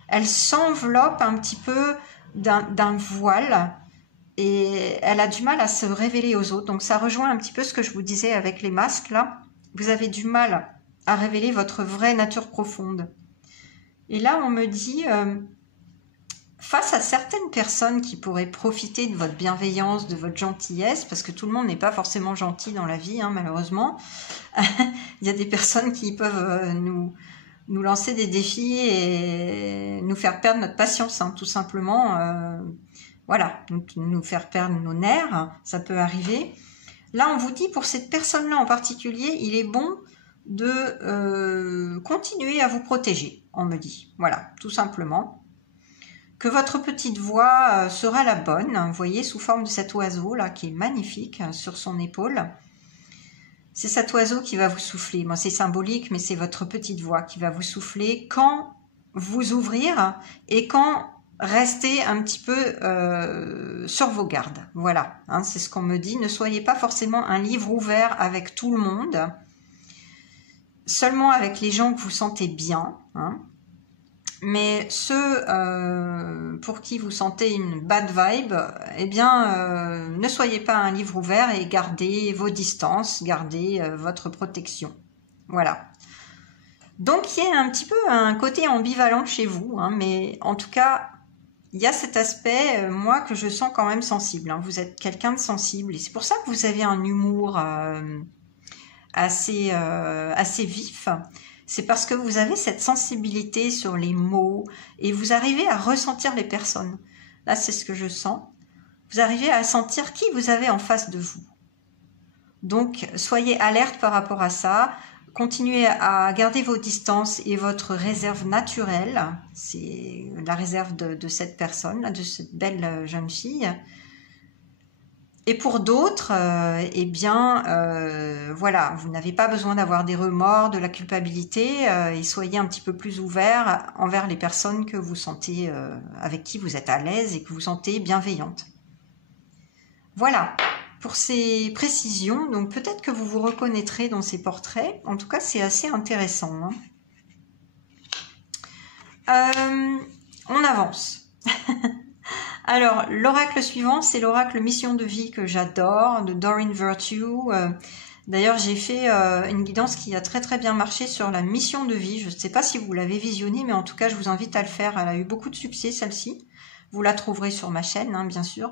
Elle s'enveloppe un petit peu d'un voile et elle a du mal à se révéler aux autres. Donc ça rejoint un petit peu ce que je vous disais avec les masques là. Vous avez du mal à révéler votre vraie nature profonde. Et là, on me dit, face à certaines personnes qui pourraient profiter de votre bienveillance, de votre gentillesse, parce que tout le monde n'est pas forcément gentil dans la vie, hein, malheureusement. Il y a des personnes qui peuvent nous lancer des défis et nous faire perdre notre patience, hein, tout simplement. Voilà, nous faire perdre nos nerfs, ça peut arriver. Là, on vous dit, pour cette personne-là en particulier, il est bon de continuer à vous protéger, on me dit. Voilà, tout simplement. Que votre petite voix sera la bonne, vous voyez, sous forme de cet oiseau là qui est magnifique sur son épaule. C'est cet oiseau qui va vous souffler. Bon, c'est symbolique, mais c'est votre petite voix qui va vous souffler quand vous ouvrir et quand rester un petit peu sur vos gardes. Voilà, hein, c'est ce qu'on me dit. Ne soyez pas forcément un livre ouvert avec tout le monde, seulement avec les gens que vous sentez bien, hein. Mais ceux pour qui vous sentez une bad vibe, eh bien, ne soyez pas un livre ouvert et gardez vos distances, gardez votre protection. Voilà. Donc, il y a un petit peu un côté ambivalent chez vous, hein, mais en tout cas, il y a cet aspect, moi, que je sens quand même sensible. Hein. Vous êtes quelqu'un de sensible et c'est pour ça que vous avez un humour assez vif. C'est parce que vous avez cette sensibilité sur les mots et vous arrivez à ressentir les personnes. Là, c'est ce que je sens. Vous arrivez à sentir qui vous avez en face de vous. Donc, soyez alerte par rapport à ça. Continuez à garder vos distances et votre réserve naturelle. C'est la réserve de cette personne, de cette belle jeune fille. Et pour d'autres, eh bien, voilà, vous n'avez pas besoin d'avoir des remords, de la culpabilité, et soyez un petit peu plus ouvert envers les personnes que vous sentez, avec qui vous êtes à l'aise et que vous sentez bienveillantes. Voilà, pour ces précisions. Donc peut-être que vous vous reconnaîtrez dans ces portraits. En tout cas, c'est assez intéressant, hein. On avance. Alors, l'oracle suivant, c'est l'oracle Mission de vie que j'adore, de Doreen Virtue. D'ailleurs, j'ai fait une guidance qui a très très bien marché sur la mission de vie. Je ne sais pas si vous l'avez visionnée, mais en tout cas, je vous invite à le faire. Elle a eu beaucoup de succès, celle-ci. Vous la trouverez sur ma chaîne, hein, bien sûr.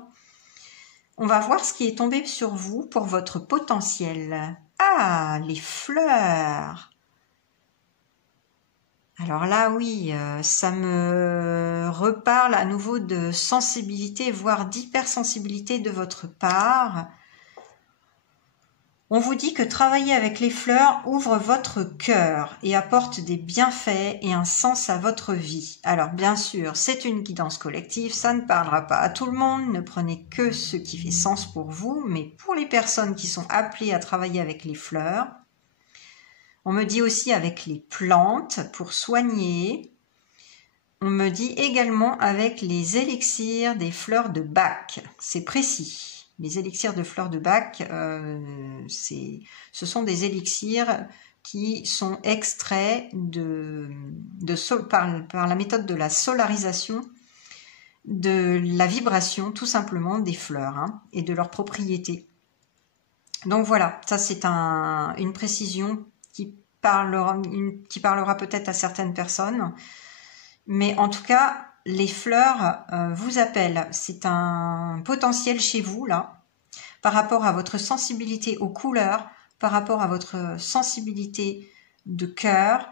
On va voir ce qui est tombé sur vous pour votre potentiel. Ah, les fleurs! Alors là, oui, ça me reparle à nouveau de sensibilité, voire d'hypersensibilité de votre part. On vous dit que travailler avec les fleurs ouvre votre cœur et apporte des bienfaits et un sens à votre vie. Alors bien sûr, c'est une guidance collective, ça ne parlera pas à tout le monde, ne prenez que ce qui fait sens pour vous, mais pour les personnes qui sont appelées à travailler avec les fleurs, on me dit aussi avec les plantes pour soigner. On me dit également avec les élixirs des fleurs de Bach. C'est précis. Les élixirs de fleurs de Bach, ce sont des élixirs qui sont extraits par la méthode de la solarisation, de la vibration tout simplement des fleurs, hein, et de leurs propriétés. Donc voilà, ça c'est une précision qui parlera peut-être à certaines personnes. Mais en tout cas, les fleurs vous appellent. C'est un potentiel chez vous, là, par rapport à votre sensibilité aux couleurs, par rapport à votre sensibilité de cœur.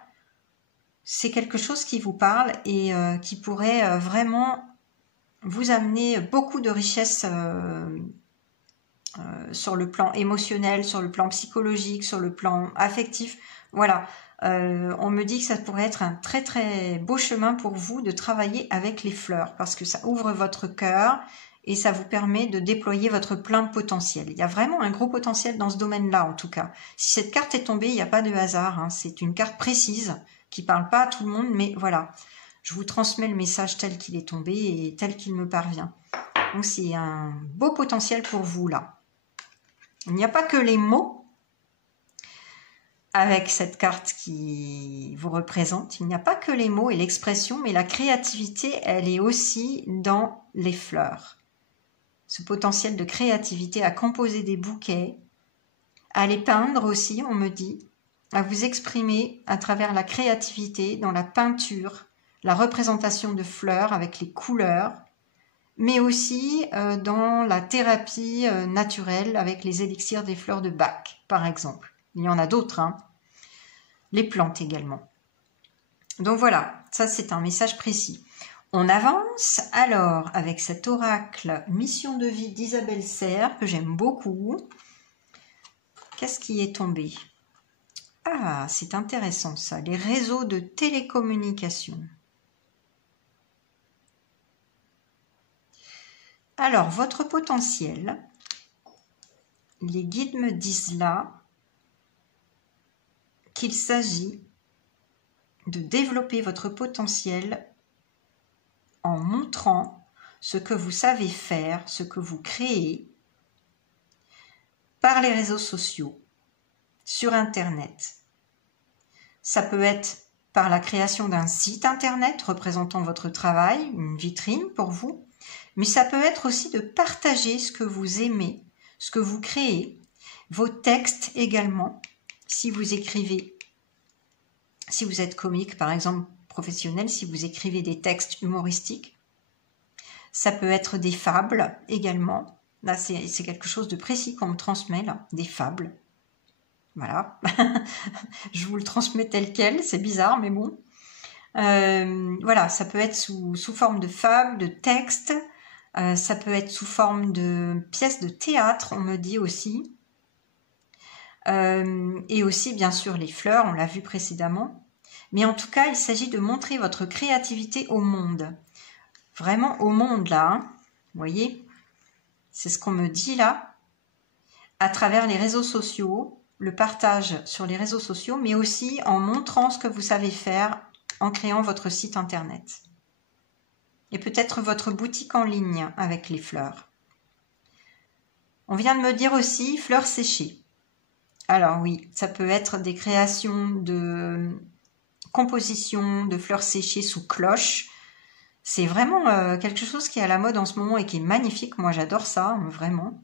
C'est quelque chose qui vous parle et qui pourrait vraiment vous amener beaucoup de richesse sur le plan émotionnel, sur le plan psychologique, sur le plan affectif. Voilà, on me dit que ça pourrait être un très très beau chemin pour vous de travailler avec les fleurs parce que ça ouvre votre cœur et ça vous permet de déployer votre plein potentiel. Il y a vraiment un gros potentiel dans ce domaine-là en tout cas. Si cette carte est tombée, il n'y a pas de hasard, hein. C'est une carte précise qui ne parle pas à tout le monde, mais voilà, je vous transmets le message tel qu'il est tombé et tel qu'il me parvient. Donc c'est un beau potentiel pour vous là. Il n'y a pas que les mots. avec cette carte qui vous représente. Il n'y a pas que les mots et l'expression, mais la créativité, elle est aussi dans les fleurs. Ce potentiel de créativité à composer des bouquets, à les peindre aussi, on me dit, à vous exprimer à travers la créativité dans la peinture, la représentation de fleurs avec les couleurs, mais aussi dans la thérapie naturelle avec les élixirs des fleurs de Bach, par exemple. Il y en a d'autres, hein. Les plantes également. Donc voilà, ça c'est un message précis. On avance alors avec cet oracle Mission de vie d'Isabelle Serre que j'aime beaucoup. Qu'est-ce qui est tombé? Ah, c'est intéressant ça, les réseaux de télécommunication. Alors, votre potentiel, les guides me disent là qu'il s'agit de développer votre potentiel en montrant ce que vous savez faire, ce que vous créez par les réseaux sociaux, sur Internet. Ça peut être par la création d'un site Internet représentant votre travail, une vitrine pour vous, mais ça peut être aussi de partager ce que vous aimez, ce que vous créez, vos textes également, si vous écrivez, si vous êtes comique par exemple professionnel, si vous écrivez des textes humoristiques. Ça peut être des fables également. Là, c'est quelque chose de précis qu'on me transmet, là, des fables. Voilà. Je vous le transmets tel quel, c'est bizarre, mais bon. Voilà, ça peut être sous forme de fables, de textes. Ça peut être sous forme de pièces de théâtre, on me dit aussi. Et aussi, bien sûr, les fleurs, on l'a vu précédemment. Mais en tout cas, il s'agit de montrer votre créativité au monde. Vraiment au monde, là. Hein. Vous voyez? C'est ce qu'on me dit, là. À travers les réseaux sociaux, le partage sur les réseaux sociaux, mais aussi en montrant ce que vous savez faire en créant votre site Internet. Et peut-être votre boutique en ligne avec les fleurs. On vient de me dire aussi fleurs séchées. Alors oui, ça peut être des créations de composition de fleurs séchées sous cloche. C'est vraiment quelque chose qui est à la mode en ce moment et qui est magnifique. Moi, j'adore ça, vraiment.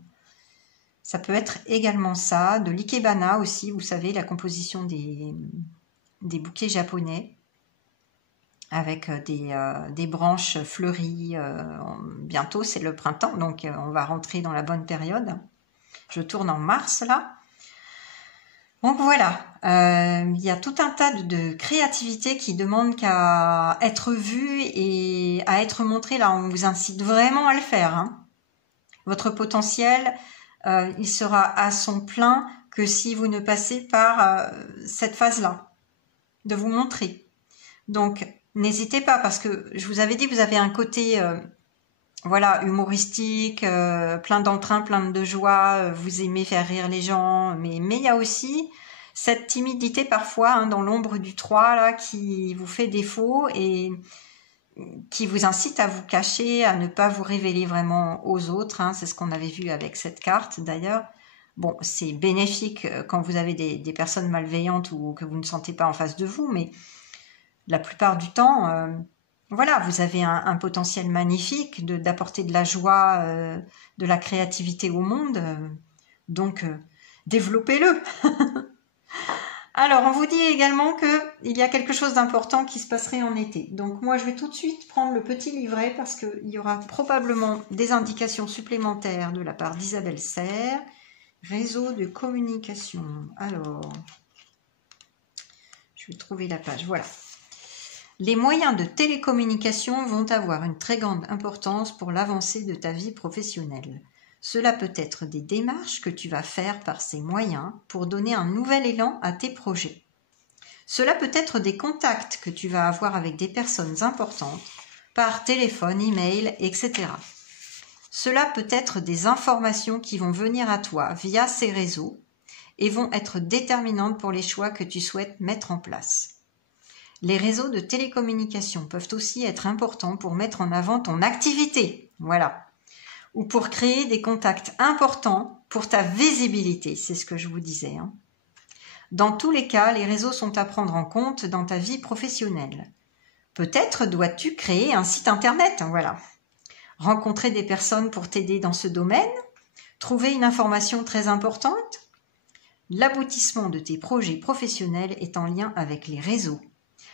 Ça peut être également ça, de l'ikebana aussi, vous savez, la composition des bouquets japonais avec des branches fleuries. Bientôt, c'est le printemps, donc on va rentrer dans la bonne période. Je tourne en mars, là. Donc voilà, il y a tout un tas de créativité qui demande qu'à être vue et à être montrée. Là, on vous incite vraiment à le faire. Hein. Votre potentiel, il sera à son plein que si vous ne passez par cette phase-là, de vous montrer. Donc, n'hésitez pas, parce que je vous avais dit, vous avez un côté voilà, humoristique, plein d'entrain, plein de joie, vous aimez faire rire les gens, mais il y a aussi cette timidité parfois hein, dans l'ombre du 3 là, qui vous fait défaut et qui vous incite à vous cacher, à ne pas vous révéler vraiment aux autres. Hein, c'est ce qu'on avait vu avec cette carte d'ailleurs. Bon, c'est bénéfique quand vous avez des personnes malveillantes ou que vous ne sentez pas en face de vous, mais la plupart du temps... Voilà, vous avez un potentiel magnifique d'apporter de la joie, de la créativité au monde. Donc, développez-le. Alors, on vous dit également qu'il y a quelque chose d'important qui se passerait en été. Donc, moi, je vais tout de suite prendre le petit livret parce qu'il y aura probablement des indications supplémentaires de la part d'Isabelle Serre. Réseau de communication. Alors, je vais trouver la page. Voilà. Les moyens de télécommunication vont avoir une très grande importance pour l'avancée de ta vie professionnelle. Cela peut être des démarches que tu vas faire par ces moyens pour donner un nouvel élan à tes projets. Cela peut être des contacts que tu vas avoir avec des personnes importantes, par téléphone, email, etc. Cela peut être des informations qui vont venir à toi via ces réseaux et vont être déterminantes pour les choix que tu souhaites mettre en place. Les réseaux de télécommunication peuvent aussi être importants pour mettre en avant ton activité, voilà, ou pour créer des contacts importants pour ta visibilité, c'est ce que je vous disais. Hein. Dans tous les cas, les réseaux sont à prendre en compte dans ta vie professionnelle. Peut-être dois-tu créer un site internet, voilà. Rencontrer des personnes pour t'aider dans ce domaine, trouver une information très importante. L'aboutissement de tes projets professionnels est en lien avec les réseaux.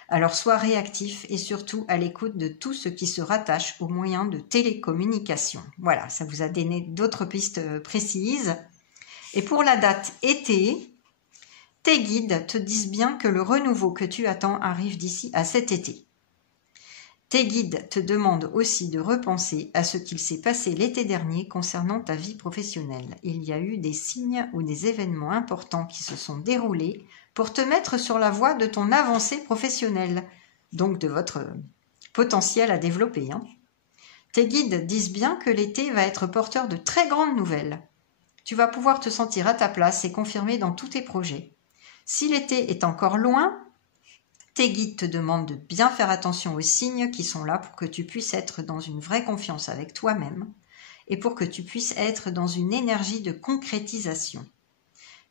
Alors sois réactif et surtout à l'écoute de tout ce qui se rattache aux moyens de télécommunication. Voilà, ça vous a donné d'autres pistes précises. Et pour la date été, tes guides te disent bien que le renouveau que tu attends arrive d'ici à cet été. Tes guides te demandent aussi de repenser à ce qu'il s'est passé l'été dernier concernant ta vie professionnelle. Il y a eu des signes ou des événements importants qui se sont déroulés pour te mettre sur la voie de ton avancée professionnelle, donc de votre potentiel à développer. Tes guides disent bien que l'été va être porteur de très grandes nouvelles. Tu vas pouvoir te sentir à ta place et confirmer dans tous tes projets. Si l'été est encore loin, tes guides te demandent de bien faire attention aux signes qui sont là pour que tu puisses être dans une vraie confiance avec toi-même et pour que tu puisses être dans une énergie de concrétisation.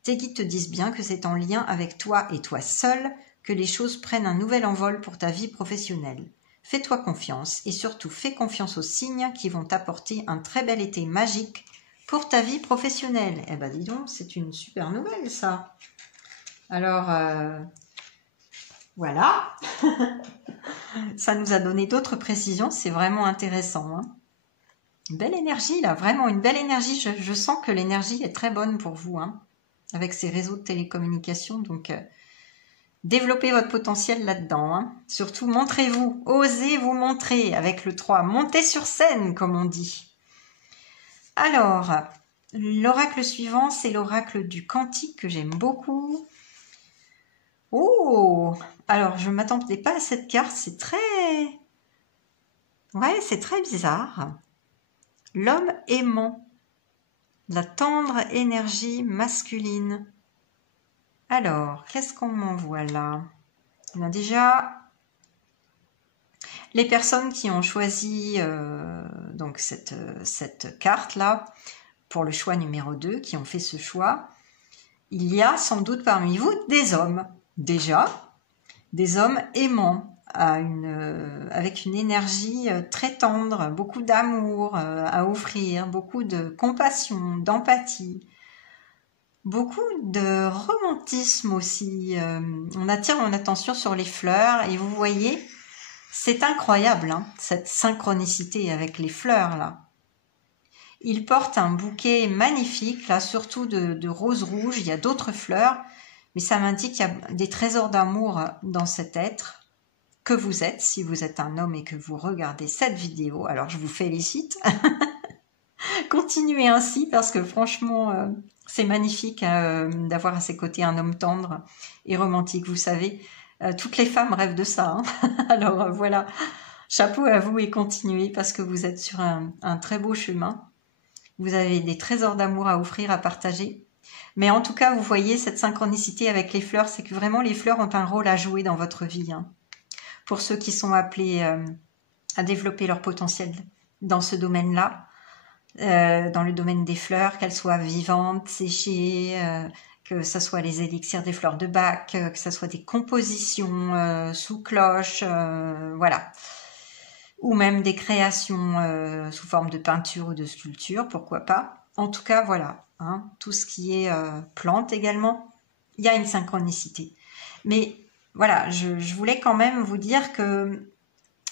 Tes guides te disent bien que c'est en lien avec toi et toi seul que les choses prennent un nouvel envol pour ta vie professionnelle. Fais-toi confiance et surtout fais confiance aux signes qui vont t'apporter un très bel été magique pour ta vie professionnelle. Eh ben dis donc, c'est une super nouvelle ça. Alors, voilà. Ça nous a donné d'autres précisions, c'est vraiment intéressant. Belle énergie là, vraiment une belle énergie. Je sens que l'énergie est très bonne pour vous, avec ces réseaux de télécommunications. Donc, développez votre potentiel là-dedans. Surtout, montrez-vous, osez vous montrer avec le 3. Montez sur scène, comme on dit. Alors, l'oracle suivant, c'est l'oracle du Cantique que j'aime beaucoup. Oh, alors je ne m'attendais pas à cette carte, c'est très bizarre. L'homme aimant, la tendre énergie masculine. Alors, qu'est-ce qu'on m'envoie là? On a déjà les personnes qui ont choisi donc cette carte-là pour le choix numéro 2, qui ont fait ce choix. Il y a sans doute parmi vous des hommes. Déjà, des hommes aimants, avec une énergie très tendre, beaucoup d'amour à offrir, beaucoup de compassion, d'empathie, beaucoup de romantisme aussi. On attire mon attention sur les fleurs et vous voyez, c'est incroyable cette synchronicité avec les fleurs là. Il porte un bouquet magnifique, là, surtout de roses rouges. Il y a d'autres fleurs, mais ça m'indique qu'il y a des trésors d'amour dans cet être que vous êtes, si vous êtes un homme et que vous regardez cette vidéo. Alors, je vous félicite. Continuez ainsi, parce que franchement, c'est magnifique d'avoir à ses côtés un homme tendre et romantique. Vous savez, toutes les femmes rêvent de ça. Alors, voilà. Chapeau à vous et continuez, parce que vous êtes sur un très beau chemin. Vous avez des trésors d'amour à offrir, à partager. Mais en tout cas, vous voyez cette synchronicité avec les fleurs, c'est que vraiment les fleurs ont un rôle à jouer dans votre vie. Pour ceux qui sont appelés à développer leur potentiel dans ce domaine-là, dans le domaine des fleurs, qu'elles soient vivantes, séchées, que ce soit les élixirs des fleurs de Bach, que ce soit des compositions sous cloche, voilà. Ou même des créations sous forme de peinture ou de sculpture, pourquoi pas. En tout cas, voilà, tout ce qui est plantes également, il y a une synchronicité. Mais voilà, je voulais quand même vous dire que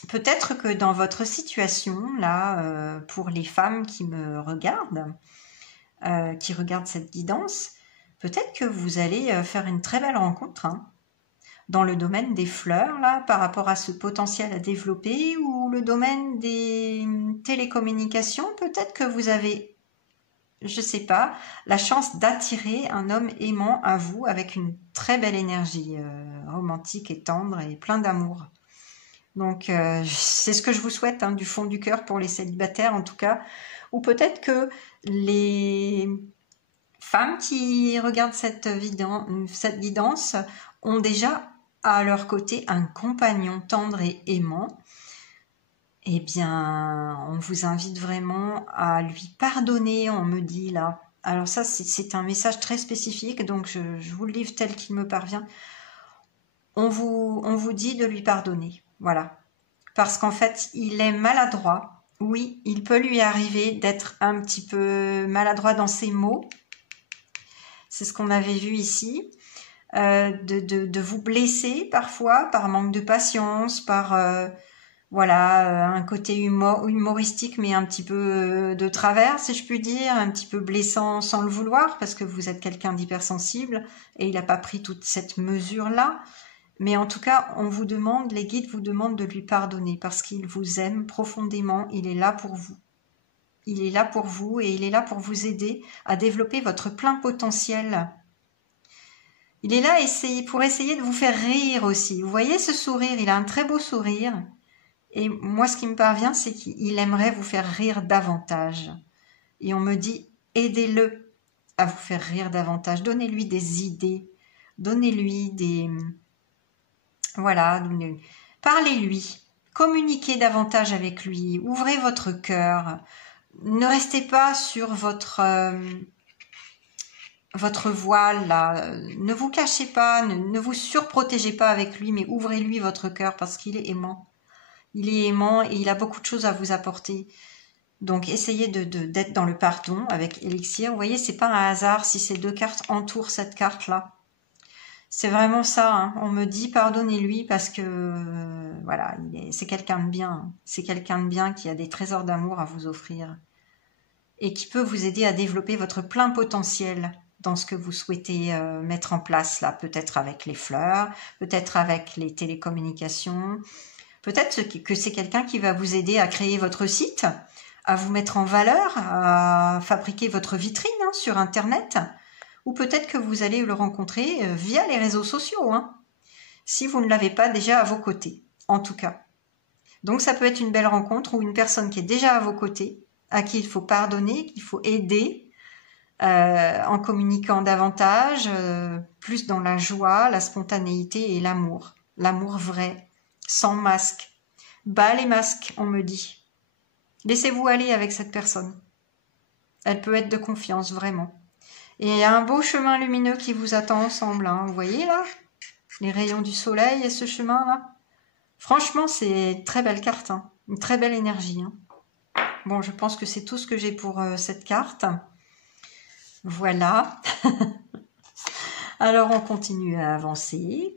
peut-être que dans votre situation, là, pour les femmes qui me regardent, qui regardent cette guidance, peut-être que vous allez faire une très belle rencontre, dans le domaine des fleurs, là, par rapport à ce potentiel à développer, ou le domaine des télécommunications, peut-être que vous avez, je sais pas, la chance d'attirer un homme aimant à vous avec une très belle énergie romantique et tendre et plein d'amour. Donc, c'est ce que je vous souhaite du fond du cœur pour les célibataires, en tout cas. Ou peut-être que les femmes qui regardent cette guidance ont déjà à leur côté un compagnon tendre et aimant. Eh bien, on vous invite vraiment à lui pardonner, on me dit là, Alors ça, c'est un message très spécifique, donc je vous le livre tel qu'il me parvient. On vous dit de lui pardonner, voilà. Parce qu'en fait, il est maladroit. Oui, il peut lui arriver d'être un petit peu maladroit dans ses mots. C'est ce qu'on avait vu ici. De vous blesser parfois par manque de patience, par un côté humoristique mais un petit peu de travers, si je puis dire, un petit peu blessant sans le vouloir parce que vous êtes quelqu'un d'hypersensible et il n'a pas pris toute cette mesure-là. Mais en tout cas, les guides vous demandent de lui pardonner parce qu'il vous aime profondément, il est là pour vous. Il est là pour vous et il est là pour vous aider à développer votre plein potentiel. Il est là pour essayer de vous faire rire aussi. Vous voyez ce sourire, il a un très beau sourire. Et moi, ce qui me parvient, c'est qu'il aimerait vous faire rire davantage. Et on me dit, aidez-le à vous faire rire davantage. Donnez-lui des idées. Donnez-lui des... Voilà, parlez-lui. Communiquez davantage avec lui. Ouvrez votre cœur. Ne restez pas sur votre voile là, ne vous cachez pas, ne vous surprotégez pas avec lui, mais ouvrez-lui votre cœur parce qu'il est aimant. Il est aimant et il a beaucoup de choses à vous apporter. Donc essayez d'être dans le pardon avec Élixir. Vous voyez, c'est pas un hasard si ces deux cartes entourent cette carte-là. C'est vraiment ça, hein. On me dit pardonnez-lui parce que voilà, c'est quelqu'un de bien. C'est quelqu'un de bien qui a des trésors d'amour à vous offrir et qui peut vous aider à développer votre plein potentiel dans ce que vous souhaitez mettre en place là, peut-être avec les fleurs, peut-être avec les télécommunications, peut-être que c'est quelqu'un qui va vous aider à créer votre site, à vous mettre en valeur, à fabriquer votre vitrine sur Internet, ou peut-être que vous allez le rencontrer via les réseaux sociaux, si vous ne l'avez pas déjà à vos côtés, en tout cas. Donc ça peut être une belle rencontre ou une personne qui est déjà à vos côtés, à qui il faut pardonner, qu'il faut aider, en communiquant davantage, plus dans la joie, la spontanéité et l'amour. L'amour vrai, sans masque. Bas les masques, on me dit. Laissez-vous aller avec cette personne. Elle peut être de confiance, vraiment. Et il y a un beau chemin lumineux qui vous attend ensemble. Vous voyez là, les rayons du soleil et ce chemin-là. Franchement, c'est une très belle carte, une très belle énergie. Bon, je pense que c'est tout ce que j'ai pour cette carte. Voilà. Alors, on continue à avancer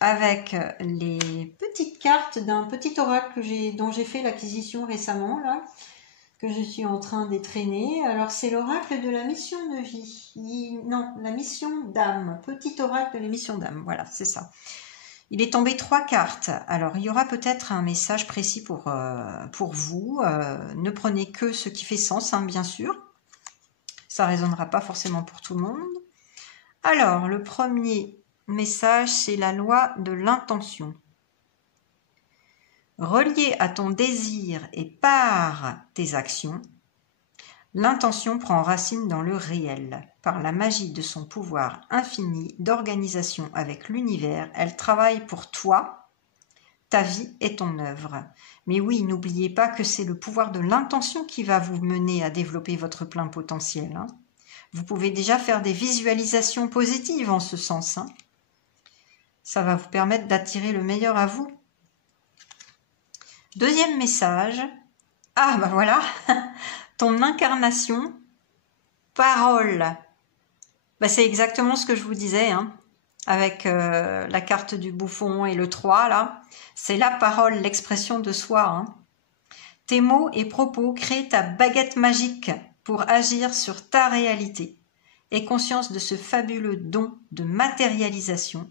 avec les petites cartes d'un petit oracle dont j'ai fait l'acquisition récemment, là, que je suis en train d'étraîner. Alors, c'est l'oracle de la mission de vie. Non, la mission d'âme. Petit oracle de la mission d'âme. Voilà, c'est ça. Il est tombé 3 cartes. Alors, il y aura peut-être un message précis pour vous. Ne prenez que ce qui fait sens, bien sûr. Ça ne résonnera pas forcément pour tout le monde. Alors, le premier message, c'est la loi de l'intention. Relié à ton désir et par tes actions, l'intention prend racine dans le réel. Par la magie de son pouvoir infini d'organisation avec l'univers, elle travaille pour toi, ta vie et ton œuvre. Mais oui, n'oubliez pas que c'est le pouvoir de l'intention qui va vous mener à développer votre plein potentiel. Vous pouvez déjà faire des visualisations positives en ce sens. Ça va vous permettre d'attirer le meilleur à vous. Deuxième message. Ah, bah voilà. Ton incarnation, parole. Bah, c'est exactement ce que je vous disais, avec la carte du bouffon et le 3, là. C'est la parole, l'expression de soi. Tes mots et propos créent ta baguette magique pour agir sur ta réalité. Aie conscience de ce fabuleux don de matérialisation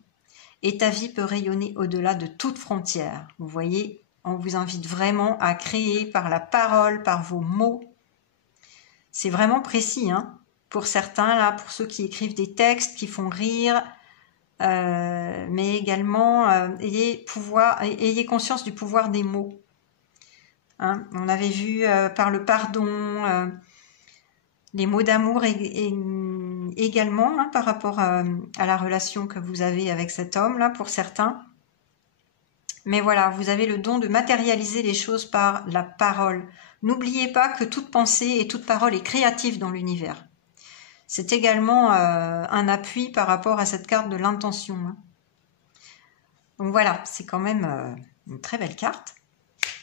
et ta vie peut rayonner au-delà de toute frontière. Vous voyez, on vous invite vraiment à créer par la parole, par vos mots. C'est vraiment précis, pour certains, là, pour ceux qui écrivent des textes, qui font rire, mais également ayez conscience du pouvoir des mots. On avait vu par le pardon, les mots d'amour également, par rapport à la relation que vous avez avec cet homme-là, pour certains. Mais voilà, vous avez le don de matérialiser les choses par la parole. N'oubliez pas que toute pensée et toute parole est créative dans l'univers. C'est également un appui par rapport à cette carte de l'intention. Hein. Donc voilà, c'est quand même une très belle carte.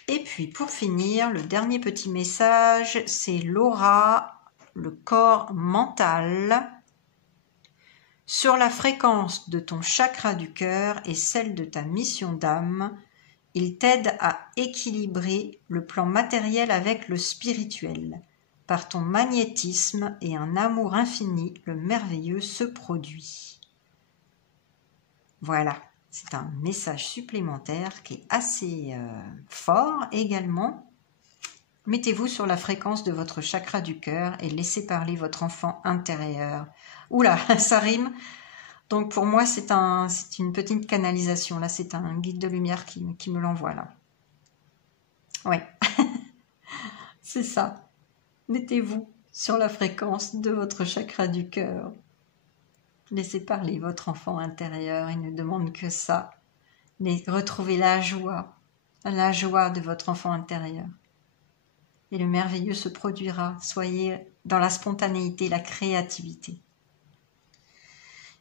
Et puis pour finir, le dernier petit message, c'est l'aura, le corps mental, sur la fréquence de ton chakra du cœur et celle de ta mission d'âme. Il t'aide à équilibrer le plan matériel avec le spirituel. Par ton magnétisme et un amour infini, le merveilleux se produit. Voilà. C'est un message supplémentaire qui est assez fort également. Mettez-vous sur la fréquence de votre chakra du cœur et laissez parler votre enfant intérieur. Oula, ça rime. Donc pour moi, c'est une petite canalisation. Là, c'est un guide de lumière qui me l'envoie là. Ouais, c'est ça. Mettez-vous sur la fréquence de votre chakra du cœur. Laissez parler votre enfant intérieur, il ne demande que ça. Retrouvez la joie de votre enfant intérieur. Et le merveilleux se produira. Soyez dans la spontanéité, la créativité.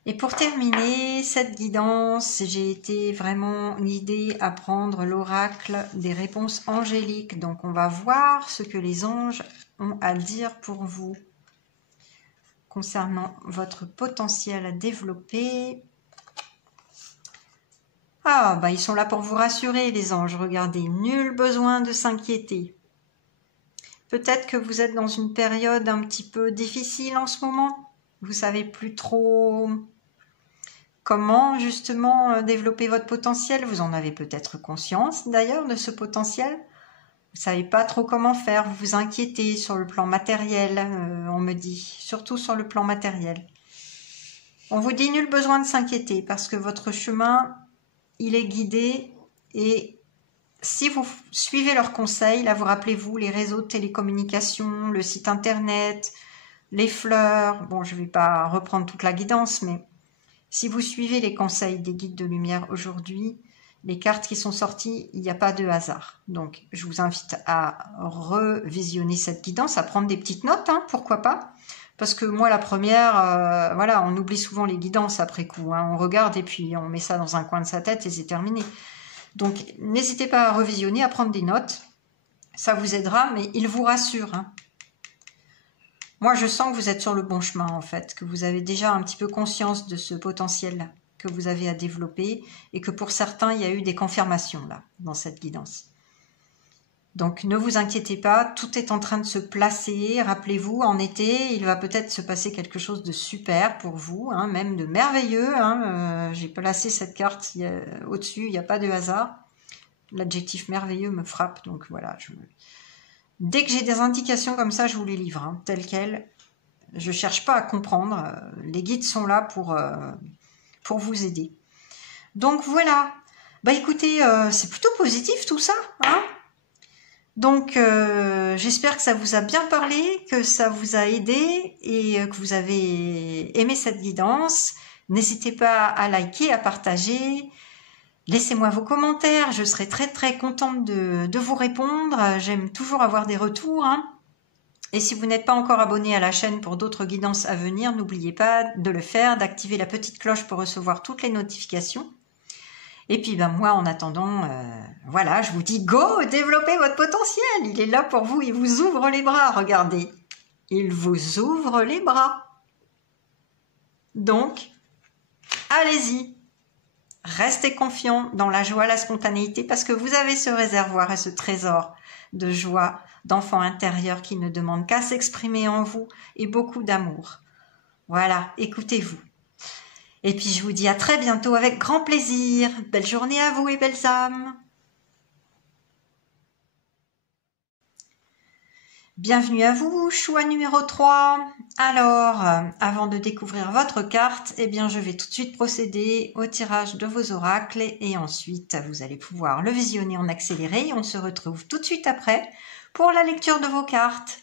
Et pour terminer cette guidance, j'ai été vraiment guidée à prendre l'oracle des réponses angéliques. Donc on va voir ce que les anges ont à dire pour vous concernant votre potentiel à développer. Ah, bah ils sont là pour vous rassurer, les anges. Regardez, nul besoin de s'inquiéter. Peut-être que vous êtes dans une période un petit peu difficile en ce moment. Vous savez plus trop comment justement développer votre potentiel. Vous en avez peut-être conscience d'ailleurs de ce potentiel. Vous savez pas trop comment faire, vous vous inquiétez sur le plan matériel, on me dit, surtout sur le plan matériel. On vous dit nul besoin de s'inquiéter parce que votre chemin, il est guidé et si vous suivez leurs conseils, là vous rappelez-vous les réseaux de télécommunications, le site internet, les fleurs, bon je ne vais pas reprendre toute la guidance, mais si vous suivez les conseils des guides de lumière aujourd'hui, les cartes qui sont sorties, il n'y a pas de hasard. Donc, je vous invite à revisionner cette guidance, à prendre des petites notes, hein, pourquoi pas. Parce que moi, la première, voilà, on oublie souvent les guidances après coup. Hein. On regarde et puis on met ça dans un coin de sa tête et c'est terminé. Donc, n'hésitez pas à revisionner, à prendre des notes. Ça vous aidera, mais il vous rassure. Hein. Moi, je sens que vous êtes sur le bon chemin, en fait, que vous avez déjà un petit peu conscience de ce potentiel que vous avez à développer et que pour certains, il y a eu des confirmations là, dans cette guidance. Donc, ne vous inquiétez pas, tout est en train de se placer. Rappelez-vous, en été, il va peut-être se passer quelque chose de super pour vous, hein, même de merveilleux. Hein, j'ai placé cette carte au-dessus, il n'y a pas de hasard. L'adjectif merveilleux me frappe, donc voilà. Dès que j'ai des indications comme ça, je vous les livre, hein, telles quelles. Je ne cherche pas à comprendre. Les guides sont là pour vous aider. Donc voilà. Bah écoutez, c'est plutôt positif tout ça, hein. Donc j'espère que ça vous a bien parlé, que ça vous a aidé et que vous avez aimé cette guidance. N'hésitez pas à liker, à partager. Laissez-moi vos commentaires, je serai très très contente de vous répondre. J'aime toujours avoir des retours, hein. Et si vous n'êtes pas encore abonné à la chaîne pour d'autres guidances à venir, n'oubliez pas de le faire, d'activer la petite cloche pour recevoir toutes les notifications. Et puis ben moi en attendant, voilà, je vous dis go, développez votre potentiel. Il est là pour vous, il vous ouvre les bras, regardez. Il vous ouvre les bras. Donc, allez-y. Restez confiants dans la joie, la spontanéité, parce que vous avez ce réservoir et ce trésor de joie, d'enfant intérieur qui ne demande qu'à s'exprimer en vous et beaucoup d'amour. Voilà, écoutez-vous. Et puis je vous dis à très bientôt avec grand plaisir. Belle journée à vous et belles âmes. Bienvenue à vous, choix numéro 3. Alors, avant de découvrir votre carte, eh bien, je vais tout de suite procéder au tirage de vos oracles et ensuite, vous allez pouvoir le visionner en accéléré. On se retrouve tout de suite après pour la lecture de vos cartes.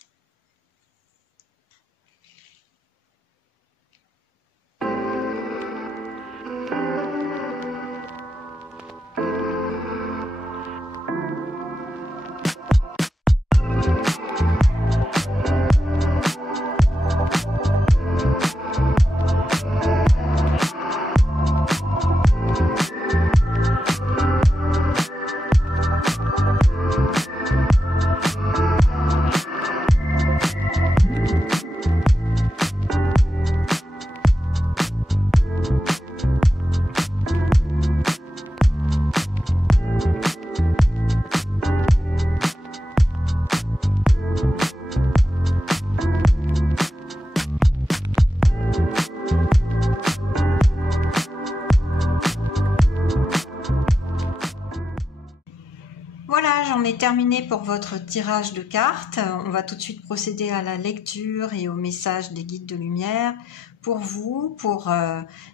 on est terminé pour votre tirage de cartes. On va tout de suite procéder à la lecture et au message des guides de lumière pour vous, pour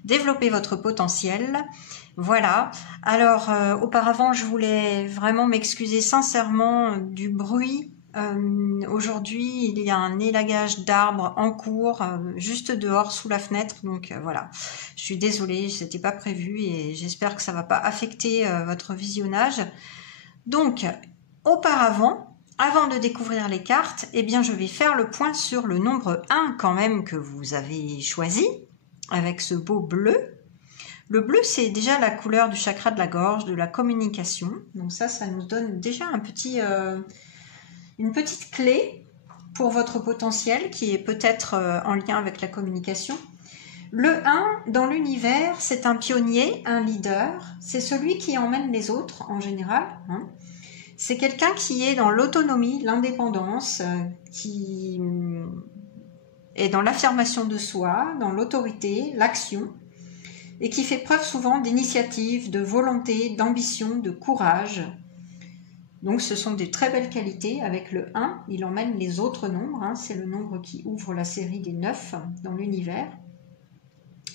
développer votre potentiel. Voilà. Alors, auparavant, je voulais vraiment m'excuser sincèrement du bruit. Aujourd'hui, il y a un élagage d'arbres en cours, juste dehors sous la fenêtre. Donc voilà, je suis désolée, c'était pas prévu et j'espère que ça va pas affecter votre visionnage. Donc, auparavant, avant de découvrir les cartes, eh bien, je vais faire le point sur le nombre 1 quand même que vous avez choisi, avec ce beau bleu. Le bleu, c'est déjà la couleur du chakra de la gorge, de la communication. Donc ça nous donne déjà une petite clé pour votre potentiel qui est peut-être en lien avec la communication. Le 1, dans l'univers, c'est un pionnier, un leader. C'est celui qui emmène les autres en général. C'est quelqu'un qui est dans l'autonomie, l'indépendance, qui est dans l'affirmation de soi, dans l'autorité, l'action, et qui fait preuve souvent d'initiative, de volonté, d'ambition, de courage. Donc ce sont des très belles qualités. Avec le 1, il emmène les autres nombres. C'est le nombre qui ouvre la série des 9 dans l'univers.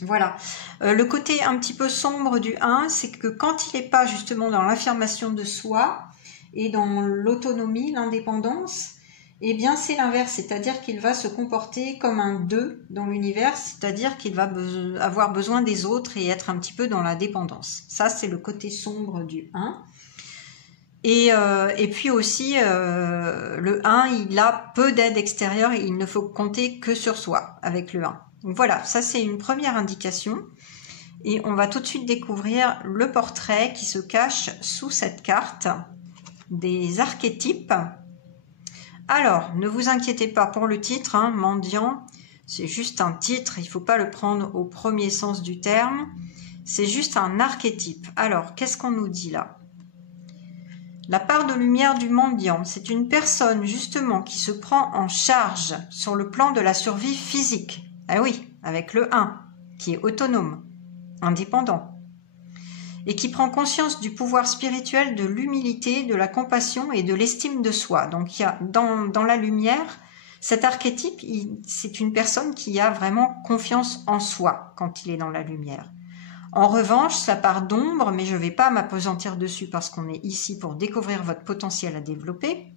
Voilà. Le côté un petit peu sombre du 1, c'est que quand il n'est pas justement dans l'affirmation de soi et dans l'autonomie, l'indépendance, eh bien c'est l'inverse, c'est-à-dire qu'il va se comporter comme un 2 dans l'univers, c'est-à-dire qu'il va avoir besoin des autres et être un petit peu dans la dépendance. Ça, c'est le côté sombre du 1. Et puis aussi, le 1, il a peu d'aide extérieure et il ne faut compter que sur soi avec le 1. Donc voilà, ça c'est une première indication. Et on va tout de suite découvrir le portrait qui se cache sous cette carte des archétypes. Alors, ne vous inquiétez pas pour le titre, mendiant, c'est juste un titre, il ne faut pas le prendre au premier sens du terme. C'est juste un archétype. Alors, qu'est-ce qu'on nous dit là ? La part de lumière du mendiant, c'est une personne justement qui se prend en charge sur le plan de la survie physique. Ah oui, avec le 1, qui est autonome, indépendant, et qui prend conscience du pouvoir spirituel, de l'humilité, de la compassion et de l'estime de soi. Donc il y a dans la lumière, cet archétype, c'est une personne qui a vraiment confiance en soi quand il est dans la lumière. En revanche, sa part d'ombre, mais je ne vais pas m'appesantir dessus parce qu'on est ici pour découvrir votre potentiel à développer,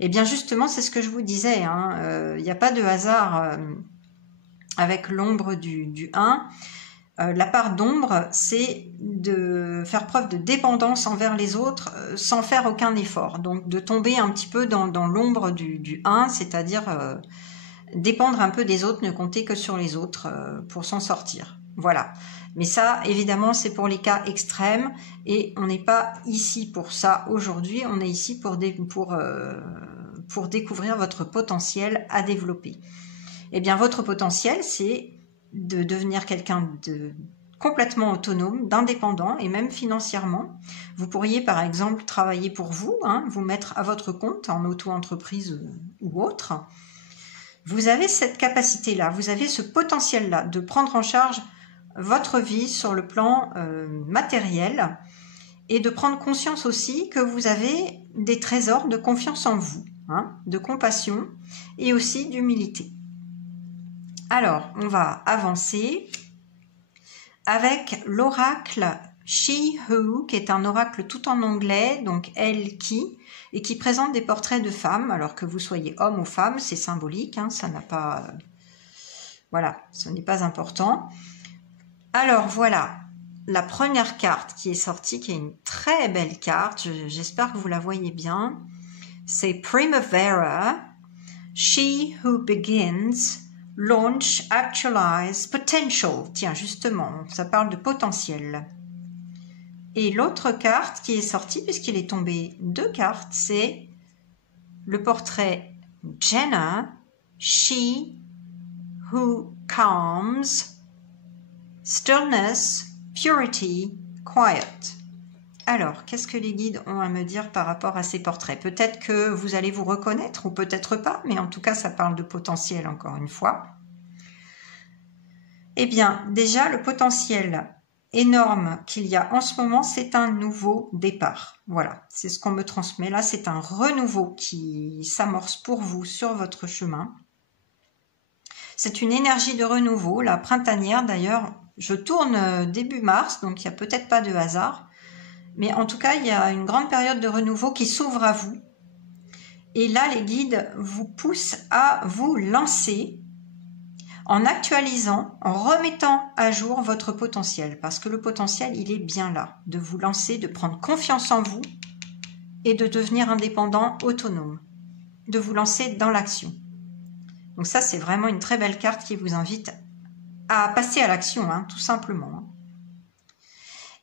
eh bien justement, c'est ce que je vous disais, il n'y a pas de hasard avec l'ombre du 1. La part d'ombre, c'est de faire preuve de dépendance envers les autres sans faire aucun effort. Donc de tomber un petit peu dans l'ombre du 1, c'est-à-dire dépendre un peu des autres, ne compter que sur les autres pour s'en sortir. Voilà. Mais ça, évidemment, c'est pour les cas extrêmes et on n'est pas ici pour ça aujourd'hui. On est ici pour découvrir votre potentiel à développer. Eh bien, votre potentiel, c'est de devenir quelqu'un de complètement autonome, d'indépendant et même financièrement. Vous pourriez, par exemple, travailler pour vous, vous mettre à votre compte en auto-entreprise ou autre. Vous avez cette capacité-là, vous avez ce potentiel-là de prendre en charge votre vie sur le plan matériel et de prendre conscience aussi que vous avez des trésors de confiance en vous, de compassion et aussi d'humilité. Alors, on va avancer avec l'oracle She-Who, qui est un oracle tout en anglais, donc elle qui, et qui présente des portraits de femmes, alors que vous soyez homme ou femme, c'est symbolique, ça n'a pas... voilà, ce n'est pas important. Alors voilà, la première carte qui est sortie, qui est une très belle carte, j'espère que vous la voyez bien, c'est Primavera, She Who Begins, Launch, Actualize, Potential. Tiens, justement, ça parle de potentiel. Et l'autre carte qui est sortie, puisqu'il est tombé 2 cartes, c'est le portrait Jenna, She Who Calms, Stillness, Purity, Quiet. Alors, qu'est-ce que les guides ont à me dire par rapport à ces portraits? Peut-être que vous allez vous reconnaître ou peut-être pas, mais en tout cas, ça parle de potentiel encore une fois. Eh bien, déjà, le potentiel énorme qu'il y a en ce moment, c'est un nouveau départ. Voilà, c'est ce qu'on me transmet là, c'est un renouveau qui s'amorce pour vous sur votre chemin. C'est une énergie de renouveau, la printanière d'ailleurs. Je tourne début mars, donc il n'y a peut-être pas de hasard. Mais en tout cas, il y a une grande période de renouveau qui s'ouvre à vous. Et là, les guides vous poussent à vous lancer en actualisant, en remettant à jour votre potentiel. Parce que le potentiel, il est bien là. De vous lancer, de prendre confiance en vous et de devenir indépendant, autonome. De vous lancer dans l'action. Donc ça, c'est vraiment une très belle carte qui vous invite à passer à l'action, hein, tout simplement.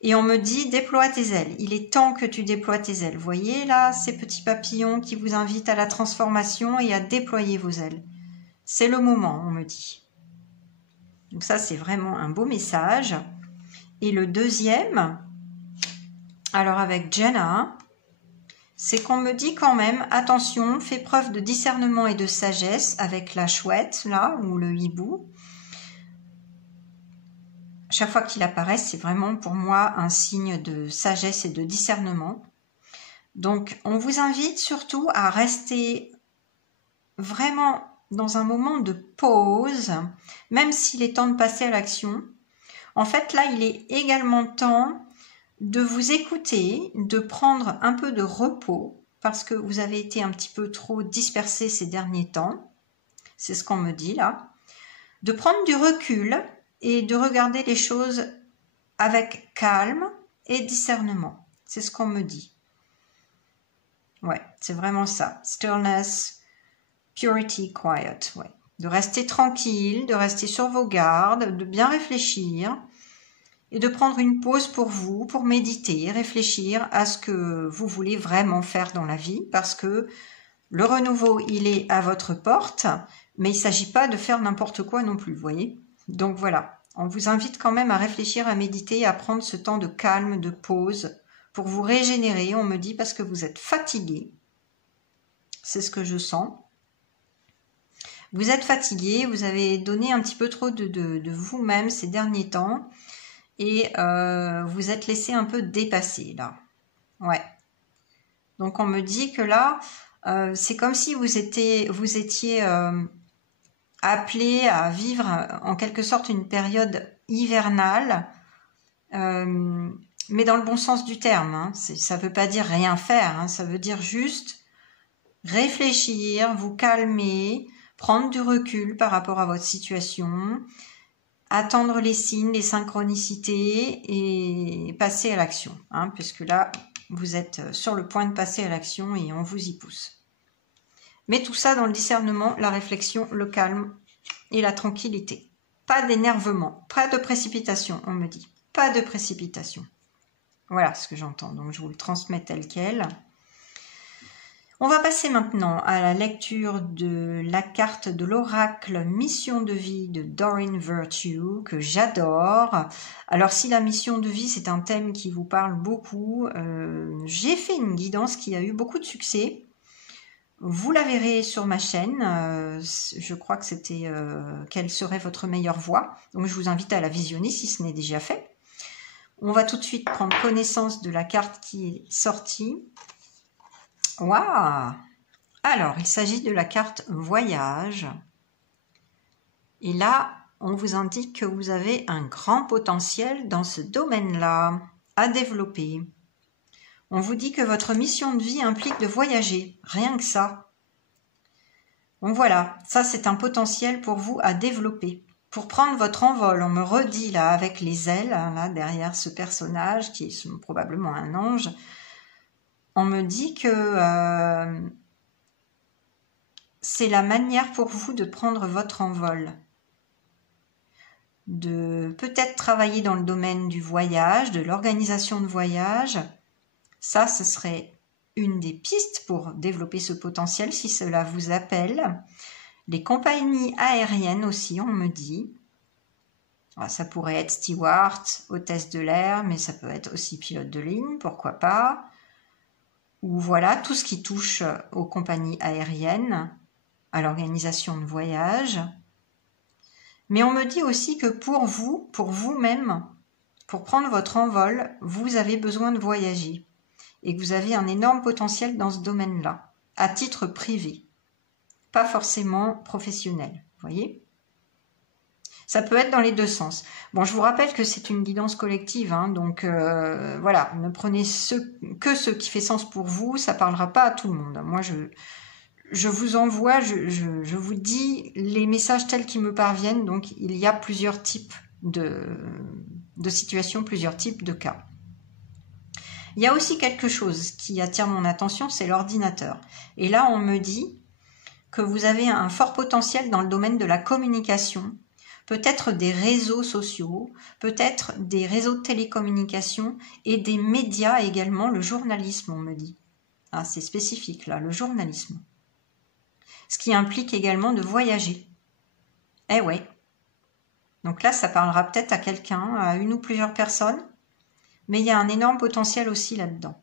Et on me dit, déploie tes ailes. Il est temps que tu déploies tes ailes. Vous voyez là, ces petits papillons qui vous invitent à la transformation et à déployer vos ailes. C'est le moment, on me dit. Donc ça, c'est vraiment un beau message. Et le deuxième, alors avec Jenna, c'est qu'on me dit quand même, attention, fais preuve de discernement et de sagesse avec la chouette, là, ou le hibou. Chaque fois qu'il apparaît, c'est vraiment pour moi un signe de sagesse et de discernement. Donc, on vous invite surtout à rester vraiment dans un moment de pause, même s'il est temps de passer à l'action. En fait, là, il est également temps de vous écouter, de prendre un peu de repos, parce que vous avez été un petit peu trop dispersé ces derniers temps. C'est ce qu'on me dit là. De prendre du recul et de regarder les choses avec calme et discernement. C'est ce qu'on me dit. Ouais, c'est vraiment ça. Stillness, purity, quiet. Ouais. De rester tranquille, de rester sur vos gardes, de bien réfléchir et de prendre une pause pour vous, pour méditer, réfléchir à ce que vous voulez vraiment faire dans la vie, parce que le renouveau, il est à votre porte, mais il ne s'agit pas de faire n'importe quoi non plus, vous voyez. Donc voilà, on vous invite quand même à réfléchir, à méditer, à prendre ce temps de calme, de pause, pour vous régénérer, on me dit, parce que vous êtes fatigué. C'est ce que je sens. Vous êtes fatigué, vous avez donné un petit peu trop de vous-même ces derniers temps, et vous êtes laissé un peu dépasser, là. Ouais. Donc on me dit que là, c'est comme si vous étiez appelé à vivre en quelque sorte une période hivernale, mais dans le bon sens du terme. Hein. Ça ne veut pas dire rien faire, hein. Ça veut dire juste réfléchir, vous calmer, prendre du recul par rapport à votre situation, attendre les signes, les synchronicités et passer à l'action, hein, puisque là, vous êtes sur le point de passer à l'action et on vous y pousse. Mais tout ça dans le discernement, la réflexion, le calme et la tranquillité. Pas d'énervement, pas de précipitation, on me dit. Pas de précipitation. Voilà ce que j'entends, donc je vous le transmets tel quel. On va passer maintenant à la lecture de la carte de l'oracle Mission de vie de Doreen Virtue, que j'adore. Alors si la mission de vie, c'est un thème qui vous parle beaucoup, j'ai fait une guidance qui a eu beaucoup de succès. Vous la verrez sur ma chaîne, je crois que c'était quelle serait votre meilleure voie. Donc je vous invite à la visionner si ce n'est déjà fait. On va tout de suite prendre connaissance de la carte qui est sortie. Waouh! Alors, il s'agit de la carte voyage. Et là, on vous indique que vous avez un grand potentiel dans ce domaine-là à développer. On vous dit que votre mission de vie implique de voyager, rien que ça. Donc voilà, ça c'est un potentiel pour vous à développer. Pour prendre votre envol, on me redit là avec les ailes, hein, là derrière ce personnage qui est probablement un ange, on me dit que c'est la manière pour vous de prendre votre envol. De peut-être travailler dans le domaine du voyage, de l'organisation de voyage. Ça, ce serait une des pistes pour développer ce potentiel si cela vous appelle. Les compagnies aériennes aussi, on me dit. Alors, ça pourrait être steward, hôtesse de l'air, mais ça peut être aussi pilote de ligne, pourquoi pas. Ou voilà, tout ce qui touche aux compagnies aériennes, à l'organisation de voyage. Mais on me dit aussi que pour vous, pour vous-même, pour prendre votre envol, vous avez besoin de voyager et que vous avez un énorme potentiel dans ce domaine-là, à titre privé, pas forcément professionnel, vous voyez ? Ça peut être dans les deux sens. Bon, je vous rappelle que c'est une guidance collective, hein, donc voilà, ne prenez que ce qui fait sens pour vous, ça parlera pas à tout le monde. Moi, je vous envoie, je vous dis les messages tels qu'ils me parviennent, donc il y a plusieurs types de situations, plusieurs types de cas. Il y a aussi quelque chose qui attire mon attention, c'est l'ordinateur. Et là, on me dit que vous avez un fort potentiel dans le domaine de la communication, peut-être des réseaux sociaux, peut-être des réseaux de télécommunications et des médias également, le journalisme, on me dit. Ah, c'est spécifique là, le journalisme. Ce qui implique également de voyager. Eh ouais. Donc là, ça parlera peut-être à quelqu'un, à une ou plusieurs personnes, mais il y a un énorme potentiel aussi là-dedans.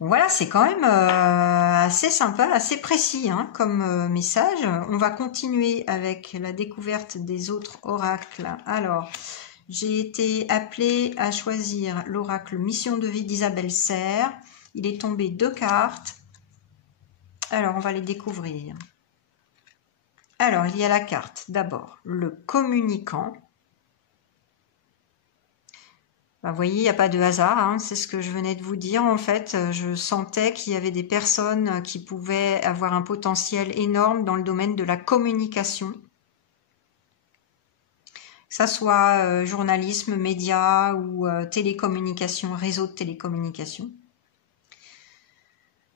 Bon, voilà, c'est quand même assez sympa, assez précis hein, comme message. On va continuer avec la découverte des autres oracles. Alors, j'ai été appelée à choisir l'oracle Mission de vie d'Isabelle Serre. Il est tombé 2 cartes. Alors, on va les découvrir. Alors, il y a la carte, d'abord, le communicant. Vous voyez, il n'y a pas de hasard, hein, c'est ce que je venais de vous dire. En fait, je sentais qu'il y avait des personnes qui pouvaient avoir un potentiel énorme dans le domaine de la communication. Que ça soit journalisme, médias ou télécommunication, réseau de télécommunication.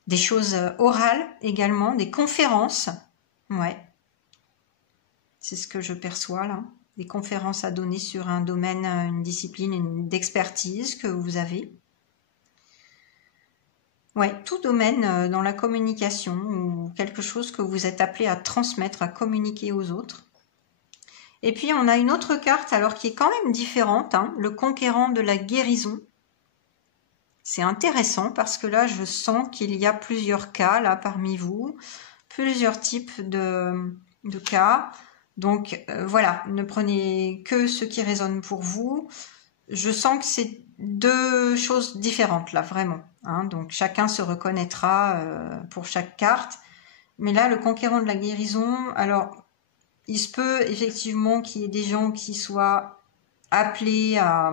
Des choses orales également, des conférences. Ouais. C'est ce que je perçois là. Des conférences à donner sur un domaine, une discipline d'expertise que vous avez. Ouais, tout domaine dans la communication ou quelque chose que vous êtes appelé à transmettre, à communiquer aux autres. Et puis on a une autre carte alors qui est quand même différente, hein, le conquérant de la guérison. C'est intéressant parce que là je sens qu'il y a plusieurs cas là parmi vous, plusieurs types de cas. Donc voilà, ne prenez que ce qui résonne pour vous. Je sens que c'est 2 choses différentes là, vraiment. Hein, donc chacun se reconnaîtra pour chaque carte. Mais là, le conquérant de la guérison, alors il se peut effectivement qu'il y ait des gens qui soient appelés à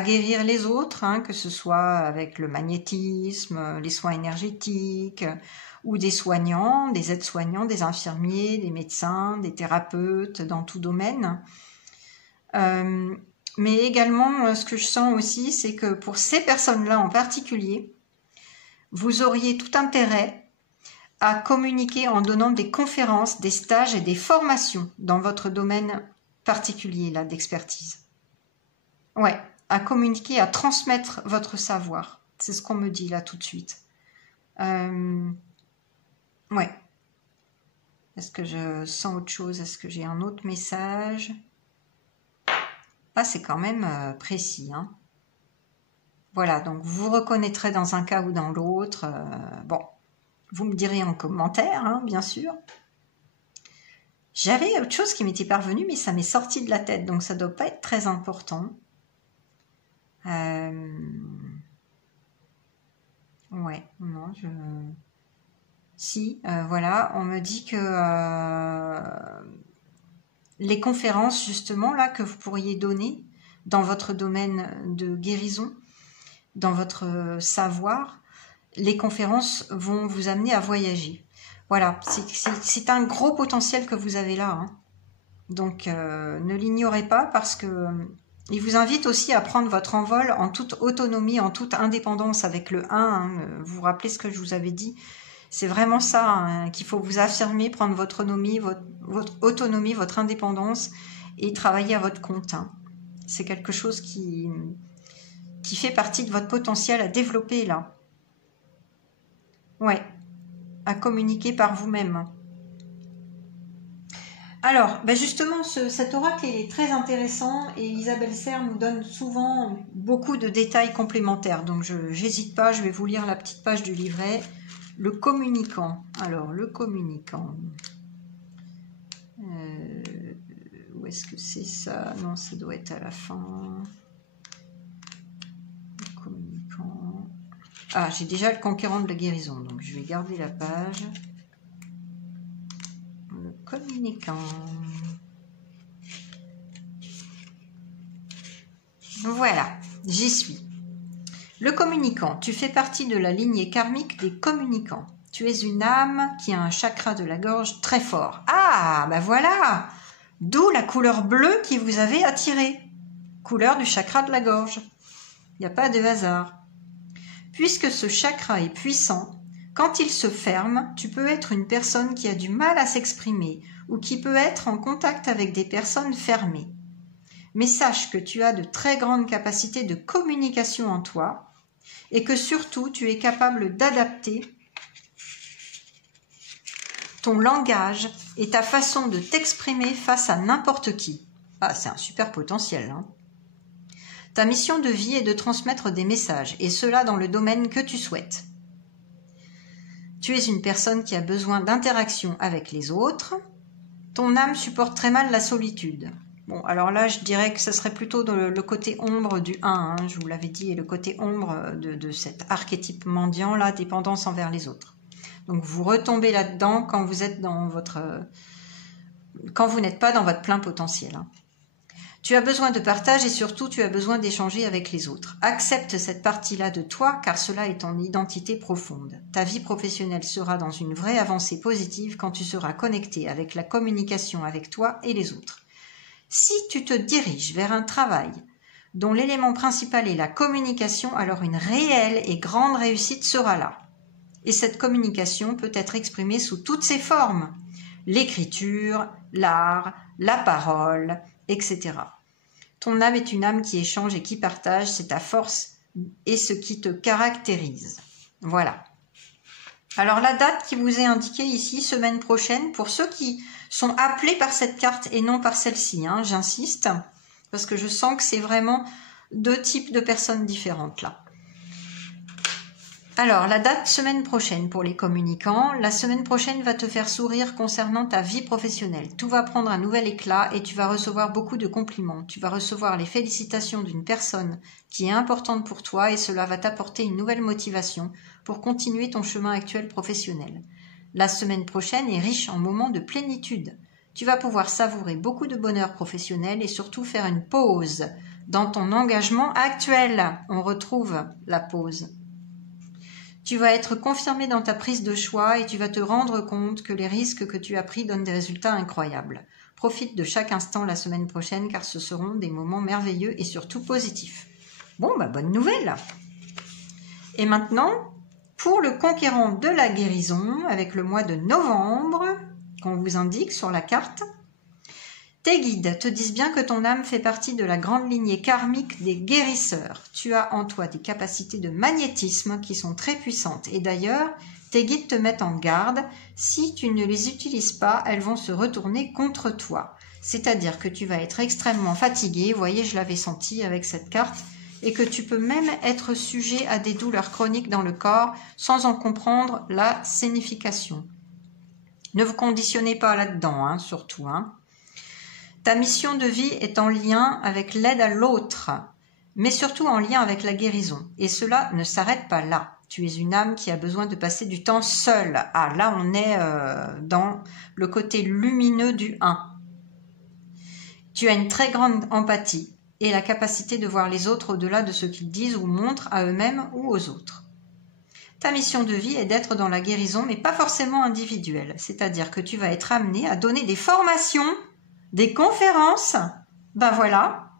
guérir les autres, hein, que ce soit avec le magnétisme, les soins énergétiques, ou des soignants, des aides-soignants, des infirmiers, des médecins, des thérapeutes, dans tout domaine. Mais également, ce que je sens aussi, c'est que pour ces personnes-là en particulier, vous auriez tout intérêt à communiquer en donnant des conférences, des stages et des formations dans votre domaine particulier là d'expertise. Ouais, à communiquer, à transmettre votre savoir. C'est ce qu'on me dit là tout de suite. Ouais. Est-ce que je sens autre chose? Est-ce que j'ai un autre message? Ah, c'est quand même précis. Hein. Voilà, donc vous vous reconnaîtrez dans un cas ou dans l'autre. Bon, vous me direz en commentaire, hein, bien sûr. J'avais autre chose qui m'était parvenue, mais ça m'est sorti de la tête, donc ça ne doit pas être très important. Ouais, non, Si, voilà, on me dit que les conférences, justement, là, que vous pourriez donner dans votre domaine de guérison, dans votre savoir, les conférences vont vous amener à voyager. Voilà, c'est un gros potentiel que vous avez là. Hein. Donc, ne l'ignorez pas parce que il vous invite aussi à prendre votre envol en toute autonomie, en toute indépendance avec le 1. Hein. Vous vous rappelez ce que je vous avais dit? C'est vraiment ça hein, qu'il faut vous affirmer, prendre votre autonomie, votre indépendance et travailler à votre compte. Hein. C'est quelque chose qui fait partie de votre potentiel à développer là. Ouais, à communiquer par vous-même. Alors, justement, cet oracle il est très intéressant et Isabelle Serre nous donne souvent beaucoup de détails complémentaires. Donc, je n'hésite pas, je vais vous lire la petite page du livret. Le communicant. Alors, le communicant. Où est-ce que c'est ça? Non, ça doit être à la fin. Le communicant. Ah, j'ai déjà le conquérant de la guérison, donc je vais garder la page. Le communicant. Voilà, j'y suis. Le communicant, tu fais partie de la lignée karmique des communicants. Tu es une âme qui a un chakra de la gorge très fort. Ah, ben voilà! D'où la couleur bleue qui vous avait attiré. Couleur du chakra de la gorge. Il n'y a pas de hasard. Puisque ce chakra est puissant, quand il se ferme, tu peux être une personne qui a du mal à s'exprimer ou qui peut être en contact avec des personnes fermées. Mais sache que tu as de très grandes capacités de communication en toi et que surtout tu es capable d'adapter ton langage et ta façon de t'exprimer face à n'importe qui. Ah, c'est un super potentiel, hein. Ta mission de vie est de transmettre des messages, et cela dans le domaine que tu souhaites. Tu es une personne qui a besoin d'interaction avec les autres. Ton âme supporte très mal la solitude. Bon, alors là, je dirais que ce serait plutôt le côté ombre du 1, hein, je vous l'avais dit, et le côté ombre de cet archétype mendiant, la dépendance envers les autres. Donc vous retombez là-dedans quand vous êtes dans quand vous n'êtes pas dans votre plein potentiel, hein. Tu as besoin de partage et surtout tu as besoin d'échanger avec les autres. Accepte cette partie-là de toi car cela est ton identité profonde. Ta vie professionnelle sera dans une vraie avancée positive quand tu seras connecté avec la communication avec toi et les autres. Si tu te diriges vers un travail dont l'élément principal est la communication, alors une réelle et grande réussite sera là. Et cette communication peut être exprimée sous toutes ses formes. L'écriture, l'art, la parole, etc. Ton âme est une âme qui échange et qui partage, c'est ta force et ce qui te caractérise. Voilà. Alors la date qui vous est indiquée ici, semaine prochaine, pour ceux qui sont appelés par cette carte et non par celle-ci, hein, j'insiste, parce que je sens que c'est vraiment deux types de personnes différentes là. Alors, la date semaine prochaine pour les communicants. La semaine prochaine va te faire sourire concernant ta vie professionnelle. Tout va prendre un nouvel éclat et tu vas recevoir beaucoup de compliments. Tu vas recevoir les félicitations d'une personne qui est importante pour toi et cela va t'apporter une nouvelle motivation pour continuer ton chemin actuel professionnel. La semaine prochaine est riche en moments de plénitude. Tu vas pouvoir savourer beaucoup de bonheur professionnel et surtout faire une pause dans ton engagement actuel. On retrouve la pause. Tu vas être confirmé dans ta prise de choix et tu vas te rendre compte que les risques que tu as pris donnent des résultats incroyables. Profite de chaque instant la semaine prochaine car ce seront des moments merveilleux et surtout positifs. Bon, bah bonne nouvelle. Et maintenant, pour le conquérant de la guérison, avec le mois de novembre, qu'on vous indique sur la carte, tes guides te disent bien que ton âme fait partie de la grande lignée karmique des guérisseurs. Tu as en toi des capacités de magnétisme qui sont très puissantes. Et d'ailleurs, tes guides te mettent en garde. Si tu ne les utilises pas, elles vont se retourner contre toi. C'est-à-dire que tu vas être extrêmement fatigué. Vous voyez, je l'avais senti avec cette carte. Et que tu peux même être sujet à des douleurs chroniques dans le corps sans en comprendre la signification. Ne vous conditionnez pas là-dedans, hein, surtout, hein. Ta mission de vie est en lien avec l'aide à l'autre, mais surtout en lien avec la guérison. Et cela ne s'arrête pas là. Tu es une âme qui a besoin de passer du temps seule. Ah, là, on est dans le côté lumineux du 1. Tu as une très grande empathie et la capacité de voir les autres au-delà de ce qu'ils disent ou montrent à eux-mêmes ou aux autres. Ta mission de vie est d'être dans la guérison, mais pas forcément individuelle. C'est-à-dire que tu vas être amené à donner des formations, des conférences, ben voilà,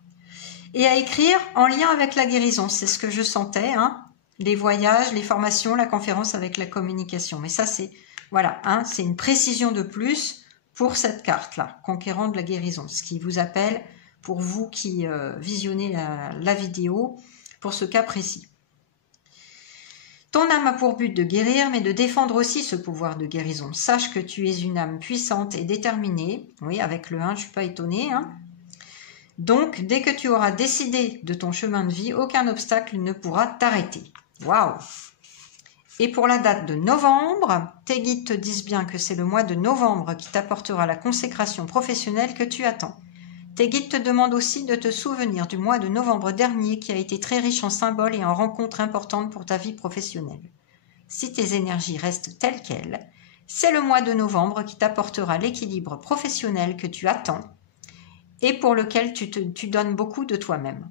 et à écrire en lien avec la guérison. C'est ce que je sentais, hein, les voyages, les formations, la conférence avec la communication. Mais ça, c'est voilà, hein, c'est une précision de plus pour cette carte-là, conquérant de la guérison. Ce qui vous appelle, pour vous qui visionnez la vidéo, pour ce cas précis. Ton âme a pour but de guérir, mais de défendre aussi ce pouvoir de guérison. Sache que tu es une âme puissante et déterminée. Oui, avec le 1, je ne suis pas étonnée, hein. Donc, dès que tu auras décidé de ton chemin de vie, aucun obstacle ne pourra t'arrêter. Waouh! Et pour la date de novembre, tes guides te disent bien que c'est le mois de novembre qui t'apportera la consécration professionnelle que tu attends. Tes guides te demandent aussi de te souvenir du mois de novembre dernier qui a été très riche en symboles et en rencontres importantes pour ta vie professionnelle. Si tes énergies restent telles quelles, c'est le mois de novembre qui t'apportera l'équilibre professionnel que tu attends et pour lequel tu donnes beaucoup de toi-même.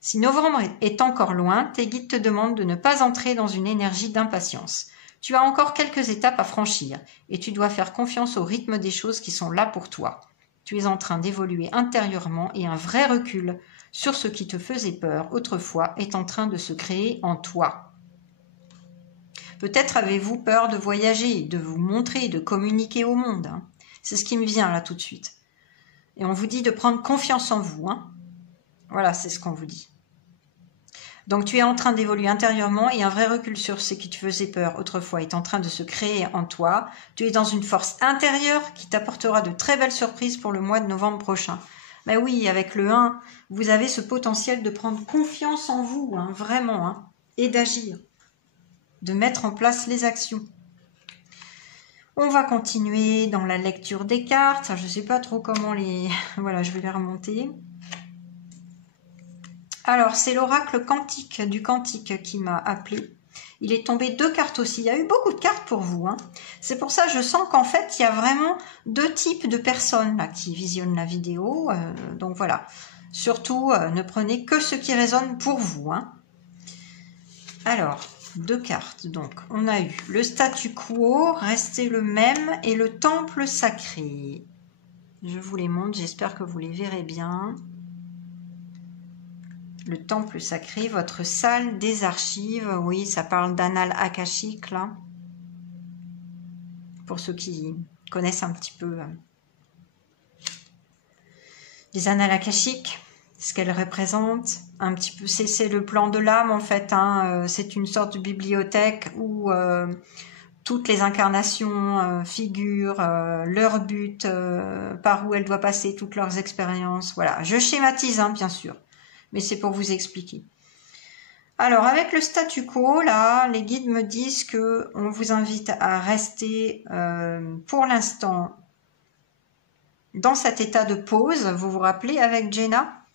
Si novembre est encore loin, tes guides te demandent de ne pas entrer dans une énergie d'impatience. Tu as encore quelques étapes à franchir et tu dois faire confiance au rythme des choses qui sont là pour toi. Tu es en train d'évoluer intérieurement et un vrai recul sur ce qui te faisait peur autrefois est en train de se créer en toi. Peut-être avez-vous peur de voyager, de vous montrer, de communiquer au monde. Hein. C'est ce qui me vient là tout de suite. Et on vous dit de prendre confiance en vous. Hein. Voilà, c'est ce qu'on vous dit. Donc tu es en train d'évoluer intérieurement et un vrai recul sur ce qui te faisait peur autrefois est en train de se créer en toi. Tu es dans une force intérieure qui t'apportera de très belles surprises pour le mois de novembre prochain. Mais oui, avec le 1, vous avez ce potentiel de prendre confiance en vous, hein, vraiment, hein, et d'agir, de mettre en place les actions. On va continuer dans la lecture des cartes. Je ne sais pas trop comment les... Voilà, je vais les remonter. Alors, c'est l'oracle quantique du Quantique qui m'a appelé. Il est tombé 2 cartes aussi. Il y a eu beaucoup de cartes pour vous. Hein. C'est pour ça que je sens qu'en fait, il y a vraiment 2 types de personnes là, qui visionnent la vidéo. Donc voilà. Surtout, ne prenez que ce qui résonne pour vous. Hein. Alors, 2 cartes. Donc, on a eu le statu quo, rester le même, et le temple sacré. Je vous les montre, j'espère que vous les verrez bien. Le temple sacré, votre salle des archives, oui, ça parle d'annales akashiques, là. Pour ceux qui connaissent un petit peu les annales akashiques, ce qu'elles représentent, un petit peu, c'est le plan de l'âme, en fait. Hein, c'est une sorte de bibliothèque où toutes les incarnations figurent, leur but, par où elles doivent passer, toutes leurs expériences. Voilà, je schématise, hein, bien sûr. Mais c'est pour vous expliquer. Alors, avec le statu quo, là, les guides me disent que on vous invite à rester pour l'instant dans cet état de pause. Vous vous rappelez avec Jenna?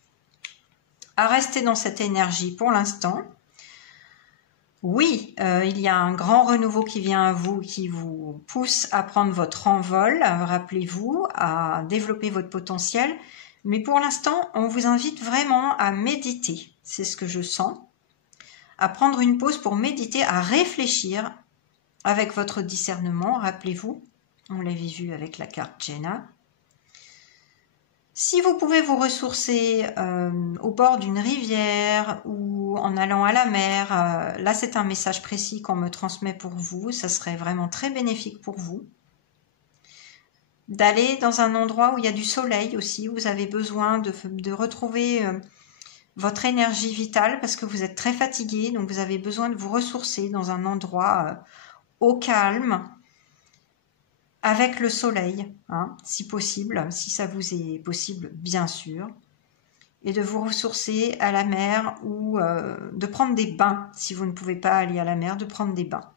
À rester dans cette énergie pour l'instant. Oui, il y a un grand renouveau qui vient à vous, qui vous pousse à prendre votre envol, rappelez-vous, à développer votre potentiel. Mais pour l'instant, on vous invite vraiment à méditer, c'est ce que je sens, à prendre une pause pour méditer, à réfléchir avec votre discernement, rappelez-vous, on l'avait vu avec la carte Jenna. Si vous pouvez vous ressourcer au bord d'une rivière ou en allant à la mer, là c'est un message précis qu'on me transmet pour vous, ça serait vraiment très bénéfique pour vous. D'aller dans un endroit où il y a du soleil aussi, vous avez besoin de retrouver votre énergie vitale parce que vous êtes très fatigué, donc vous avez besoin de vous ressourcer dans un endroit au calme, avec le soleil, hein, si possible, si ça vous est possible, bien sûr, et de vous ressourcer à la mer ou de prendre des bains, si vous ne pouvez pas aller à la mer, de prendre des bains.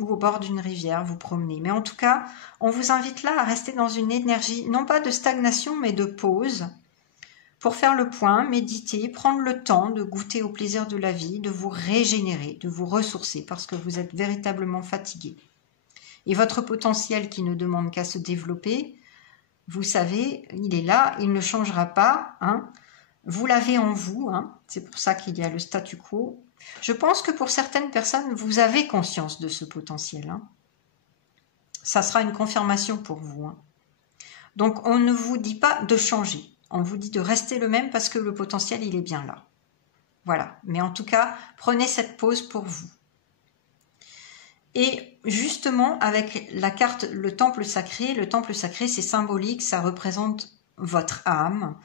Ou au bord d'une rivière, vous promenez. Mais en tout cas, on vous invite là à rester dans une énergie, non pas de stagnation, mais de pause, pour faire le point, méditer, prendre le temps de goûter au plaisir de la vie, de vous régénérer, de vous ressourcer, parce que vous êtes véritablement fatigué. Et votre potentiel qui ne demande qu'à se développer, vous savez, il est là, il ne changera pas. Hein. Vous l'avez en vous, hein. C'est pour ça qu'il y a le statu quo. Je pense que pour certaines personnes, vous avez conscience de ce potentiel. Hein. Ça sera une confirmation pour vous. Hein. Donc, on ne vous dit pas de changer. On vous dit de rester le même parce que le potentiel, il est bien là. Voilà. Mais en tout cas, prenez cette pause pour vous. Et justement, avec la carte, le temple sacré, c'est symbolique, ça représente votre âme.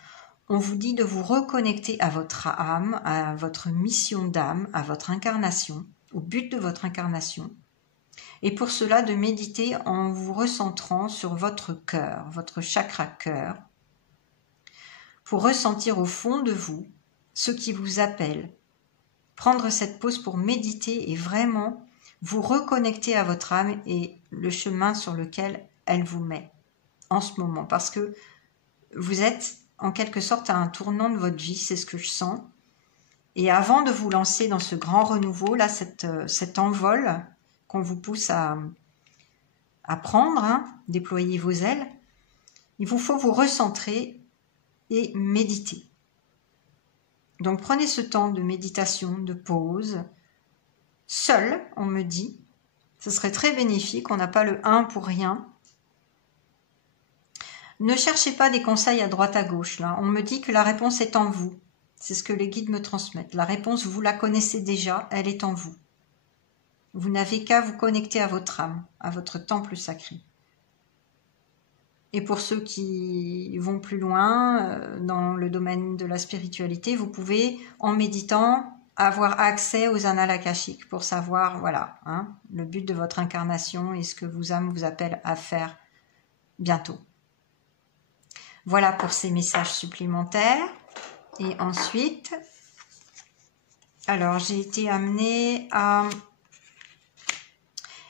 On vous dit de vous reconnecter à votre âme, à votre mission d'âme, à votre incarnation, au but de votre incarnation. Et pour cela, de méditer en vous recentrant sur votre cœur, votre chakra cœur, pour ressentir au fond de vous ce qui vous appelle. Prendre cette pause pour méditer et vraiment vous reconnecter à votre âme et le chemin sur lequel elle vous met en ce moment. Parce que vous êtes en quelque sorte à un tournant de votre vie, c'est ce que je sens. Et avant de vous lancer dans ce grand renouveau, là, cet envol qu'on vous pousse à prendre, hein, déployer vos ailes, il vous faut vous recentrer et méditer. Donc prenez ce temps de méditation, de pause, seul, on me dit. Ce serait très bénéfique, on n'a pas le 1 pour rien. Ne cherchez pas des conseils à droite à gauche, là. On me dit que la réponse est en vous. C'est ce que les guides me transmettent. La réponse, vous la connaissez déjà, elle est en vous. Vous n'avez qu'à vous connecter à votre âme, à votre temple sacré. Et pour ceux qui vont plus loin dans le domaine de la spiritualité, vous pouvez, en méditant, avoir accès aux annales akashiques pour savoir, voilà, hein, le but de votre incarnation et ce que vos âmes vous appellent à faire bientôt. Voilà pour ces messages supplémentaires. Et ensuite, alors j'ai été amenée à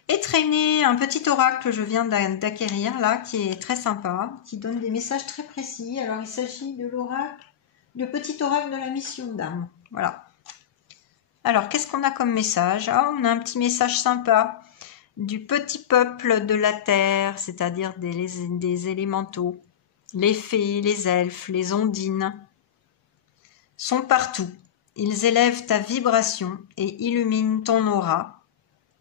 étreiner un petit oracle que je viens d'acquérir là, qui est très sympa, qui donne des messages très précis. Alors il s'agit de l'oracle, le petit oracle de la mission d'âme. Voilà. Alors qu'est-ce qu'on a comme message? Ah, on a un petit message sympa du petit peuple de la terre, c'est-à-dire des élémentaux. Les fées, les elfes, les ondines sont partout. Ils élèvent ta vibration et illuminent ton aura.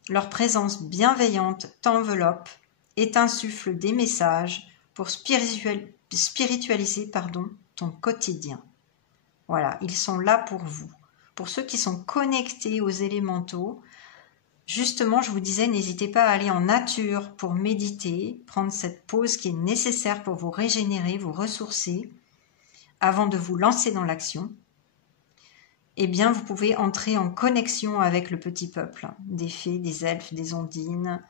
Leur présence bienveillante t'enveloppe et t'insuffle des messages pour spiritualiser ton quotidien. Voilà, ils sont là pour vous. Pour ceux qui sont connectés aux élémentaux, justement, je vous disais, n'hésitez pas à aller en nature pour méditer, prendre cette pause qui est nécessaire pour vous régénérer, vous ressourcer, avant de vous lancer dans l'action. Eh bien, vous pouvez entrer en connexion avec le petit peuple, des fées, des elfes, des ondines.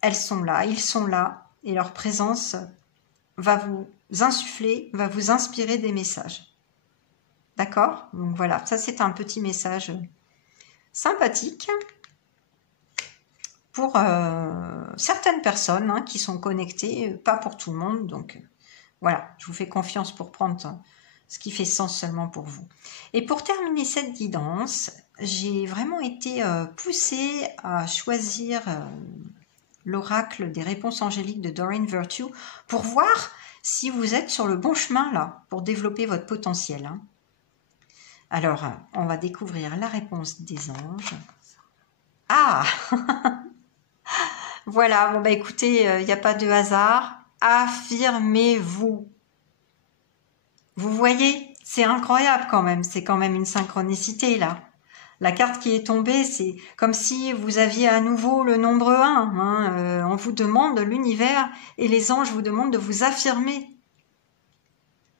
Elles sont là, ils sont là, et leur présence va vous insuffler, va vous inspirer des messages. D'accord? Donc voilà, ça c'est un petit message sympathique pour certaines personnes hein, qui sont connectées, pas pour tout le monde. Donc voilà, je vous fais confiance pour prendre ce qui fait sens seulement pour vous. Et pour terminer cette guidance, j'ai vraiment été poussée à choisir l'oracle des réponses angéliques de Doreen Virtue pour voir si vous êtes sur le bon chemin là pour développer votre potentiel. Hein. Alors, on va découvrir la réponse des anges. Ah voilà, bon bah écoutez, il n'y a pas de hasard. Affirmez-vous. Vous voyez, c'est incroyable quand même, c'est quand même une synchronicité là. La carte qui est tombée, c'est comme si vous aviez à nouveau le nombre 1. Hein. On vous demande, l'univers et les anges vous demandent de vous affirmer.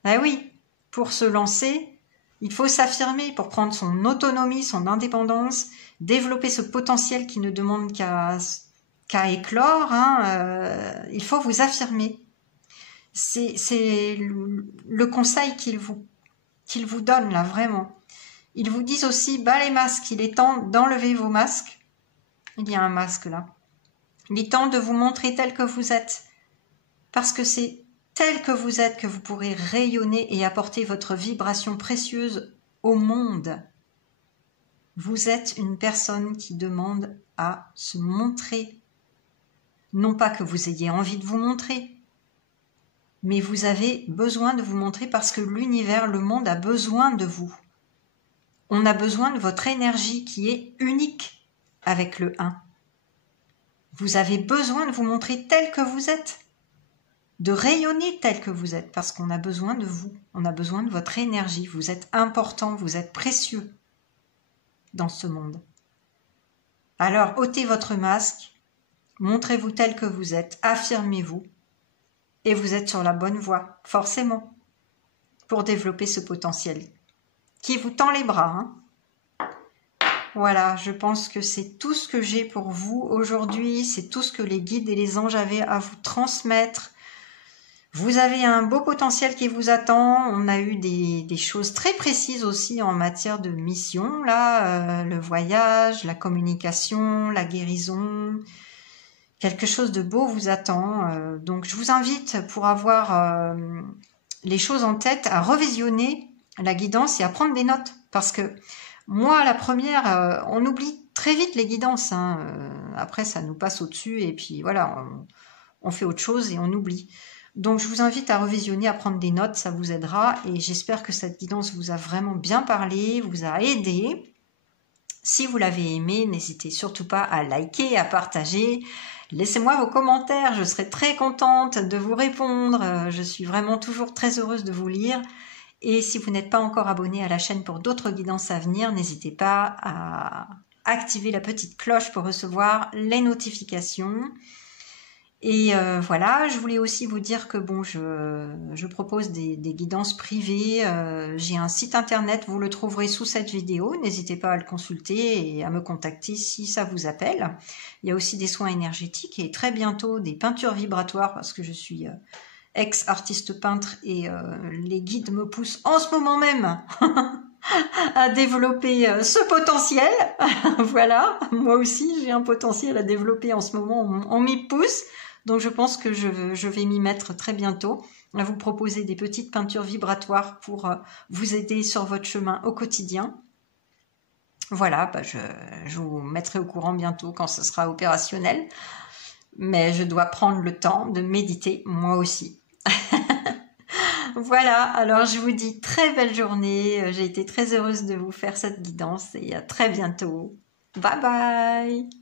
Ah oui, pour se lancer, il faut s'affirmer pour prendre son autonomie, son indépendance, développer ce potentiel qui ne demande qu'à éclore. Hein. Il faut vous affirmer. C'est le conseil qu'ils vous donnent là, vraiment. Ils vous disent aussi, bas les masques, il est temps d'enlever vos masques. Il y a un masque là. Il est temps de vous montrer tel que vous êtes. Parce que c'est tel que vous êtes que vous pourrez rayonner et apporter votre vibration précieuse au monde. Vous êtes une personne qui demande à se montrer. Non pas que vous ayez envie de vous montrer, mais vous avez besoin de vous montrer parce que l'univers, le monde a besoin de vous. On a besoin de votre énergie qui est unique avec le 1. Vous avez besoin de vous montrer tel que vous êtes, de rayonner tel que vous êtes, parce qu'on a besoin de vous, on a besoin de votre énergie. Vous êtes important, vous êtes précieux dans ce monde. Alors, ôtez votre masque, montrez-vous tel que vous êtes, affirmez-vous, et vous êtes sur la bonne voie, forcément, pour développer ce potentiel qui vous tend les bras. Hein. Voilà, je pense que c'est tout ce que j'ai pour vous aujourd'hui, c'est tout ce que les guides et les anges avaient à vous transmettre. Vous avez un beau potentiel qui vous attend. On a eu des choses très précises aussi en matière de mission, là, le voyage, la communication, la guérison. Quelque chose de beau vous attend. Donc je vous invite, pour avoir les choses en tête, à revisionner la guidance et à prendre des notes. Parce que moi, la première, on oublie très vite les guidances, hein. Après, ça nous passe au-dessus et puis voilà, on fait autre chose et on oublie. Donc je vous invite à revisionner, à prendre des notes, ça vous aidera. Et j'espère que cette guidance vous a vraiment bien parlé, vous a aidé. Si vous l'avez aimé, n'hésitez surtout pas à liker, à partager. Laissez-moi vos commentaires, je serai très contente de vous répondre. Je suis vraiment toujours très heureuse de vous lire. Et si vous n'êtes pas encore abonné à la chaîne pour d'autres guidances à venir, n'hésitez pas à activer la petite cloche pour recevoir les notifications. Et voilà, je voulais aussi vous dire que bon, je propose des guidances privées. J'ai un site internet, vous le trouverez sous cette vidéo. N'hésitez pas à le consulter et à me contacter si ça vous appelle. Il y a aussi des soins énergétiques et très bientôt des peintures vibratoires parce que je suis ex-artiste peintre et les guides me poussent en ce moment même à développer ce potentiel. Voilà, moi aussi j'ai un potentiel à développer en ce moment, on m'y pousse. Donc je pense que je vais m'y mettre très bientôt, à vous proposer des petites peintures vibratoires pour vous aider sur votre chemin au quotidien. Voilà, je vous mettrai au courant bientôt quand ce sera opérationnel. Mais je dois prendre le temps de méditer, moi aussi. Voilà, alors je vous dis très belle journée. J'ai été très heureuse de vous faire cette guidance et à très bientôt. Bye bye!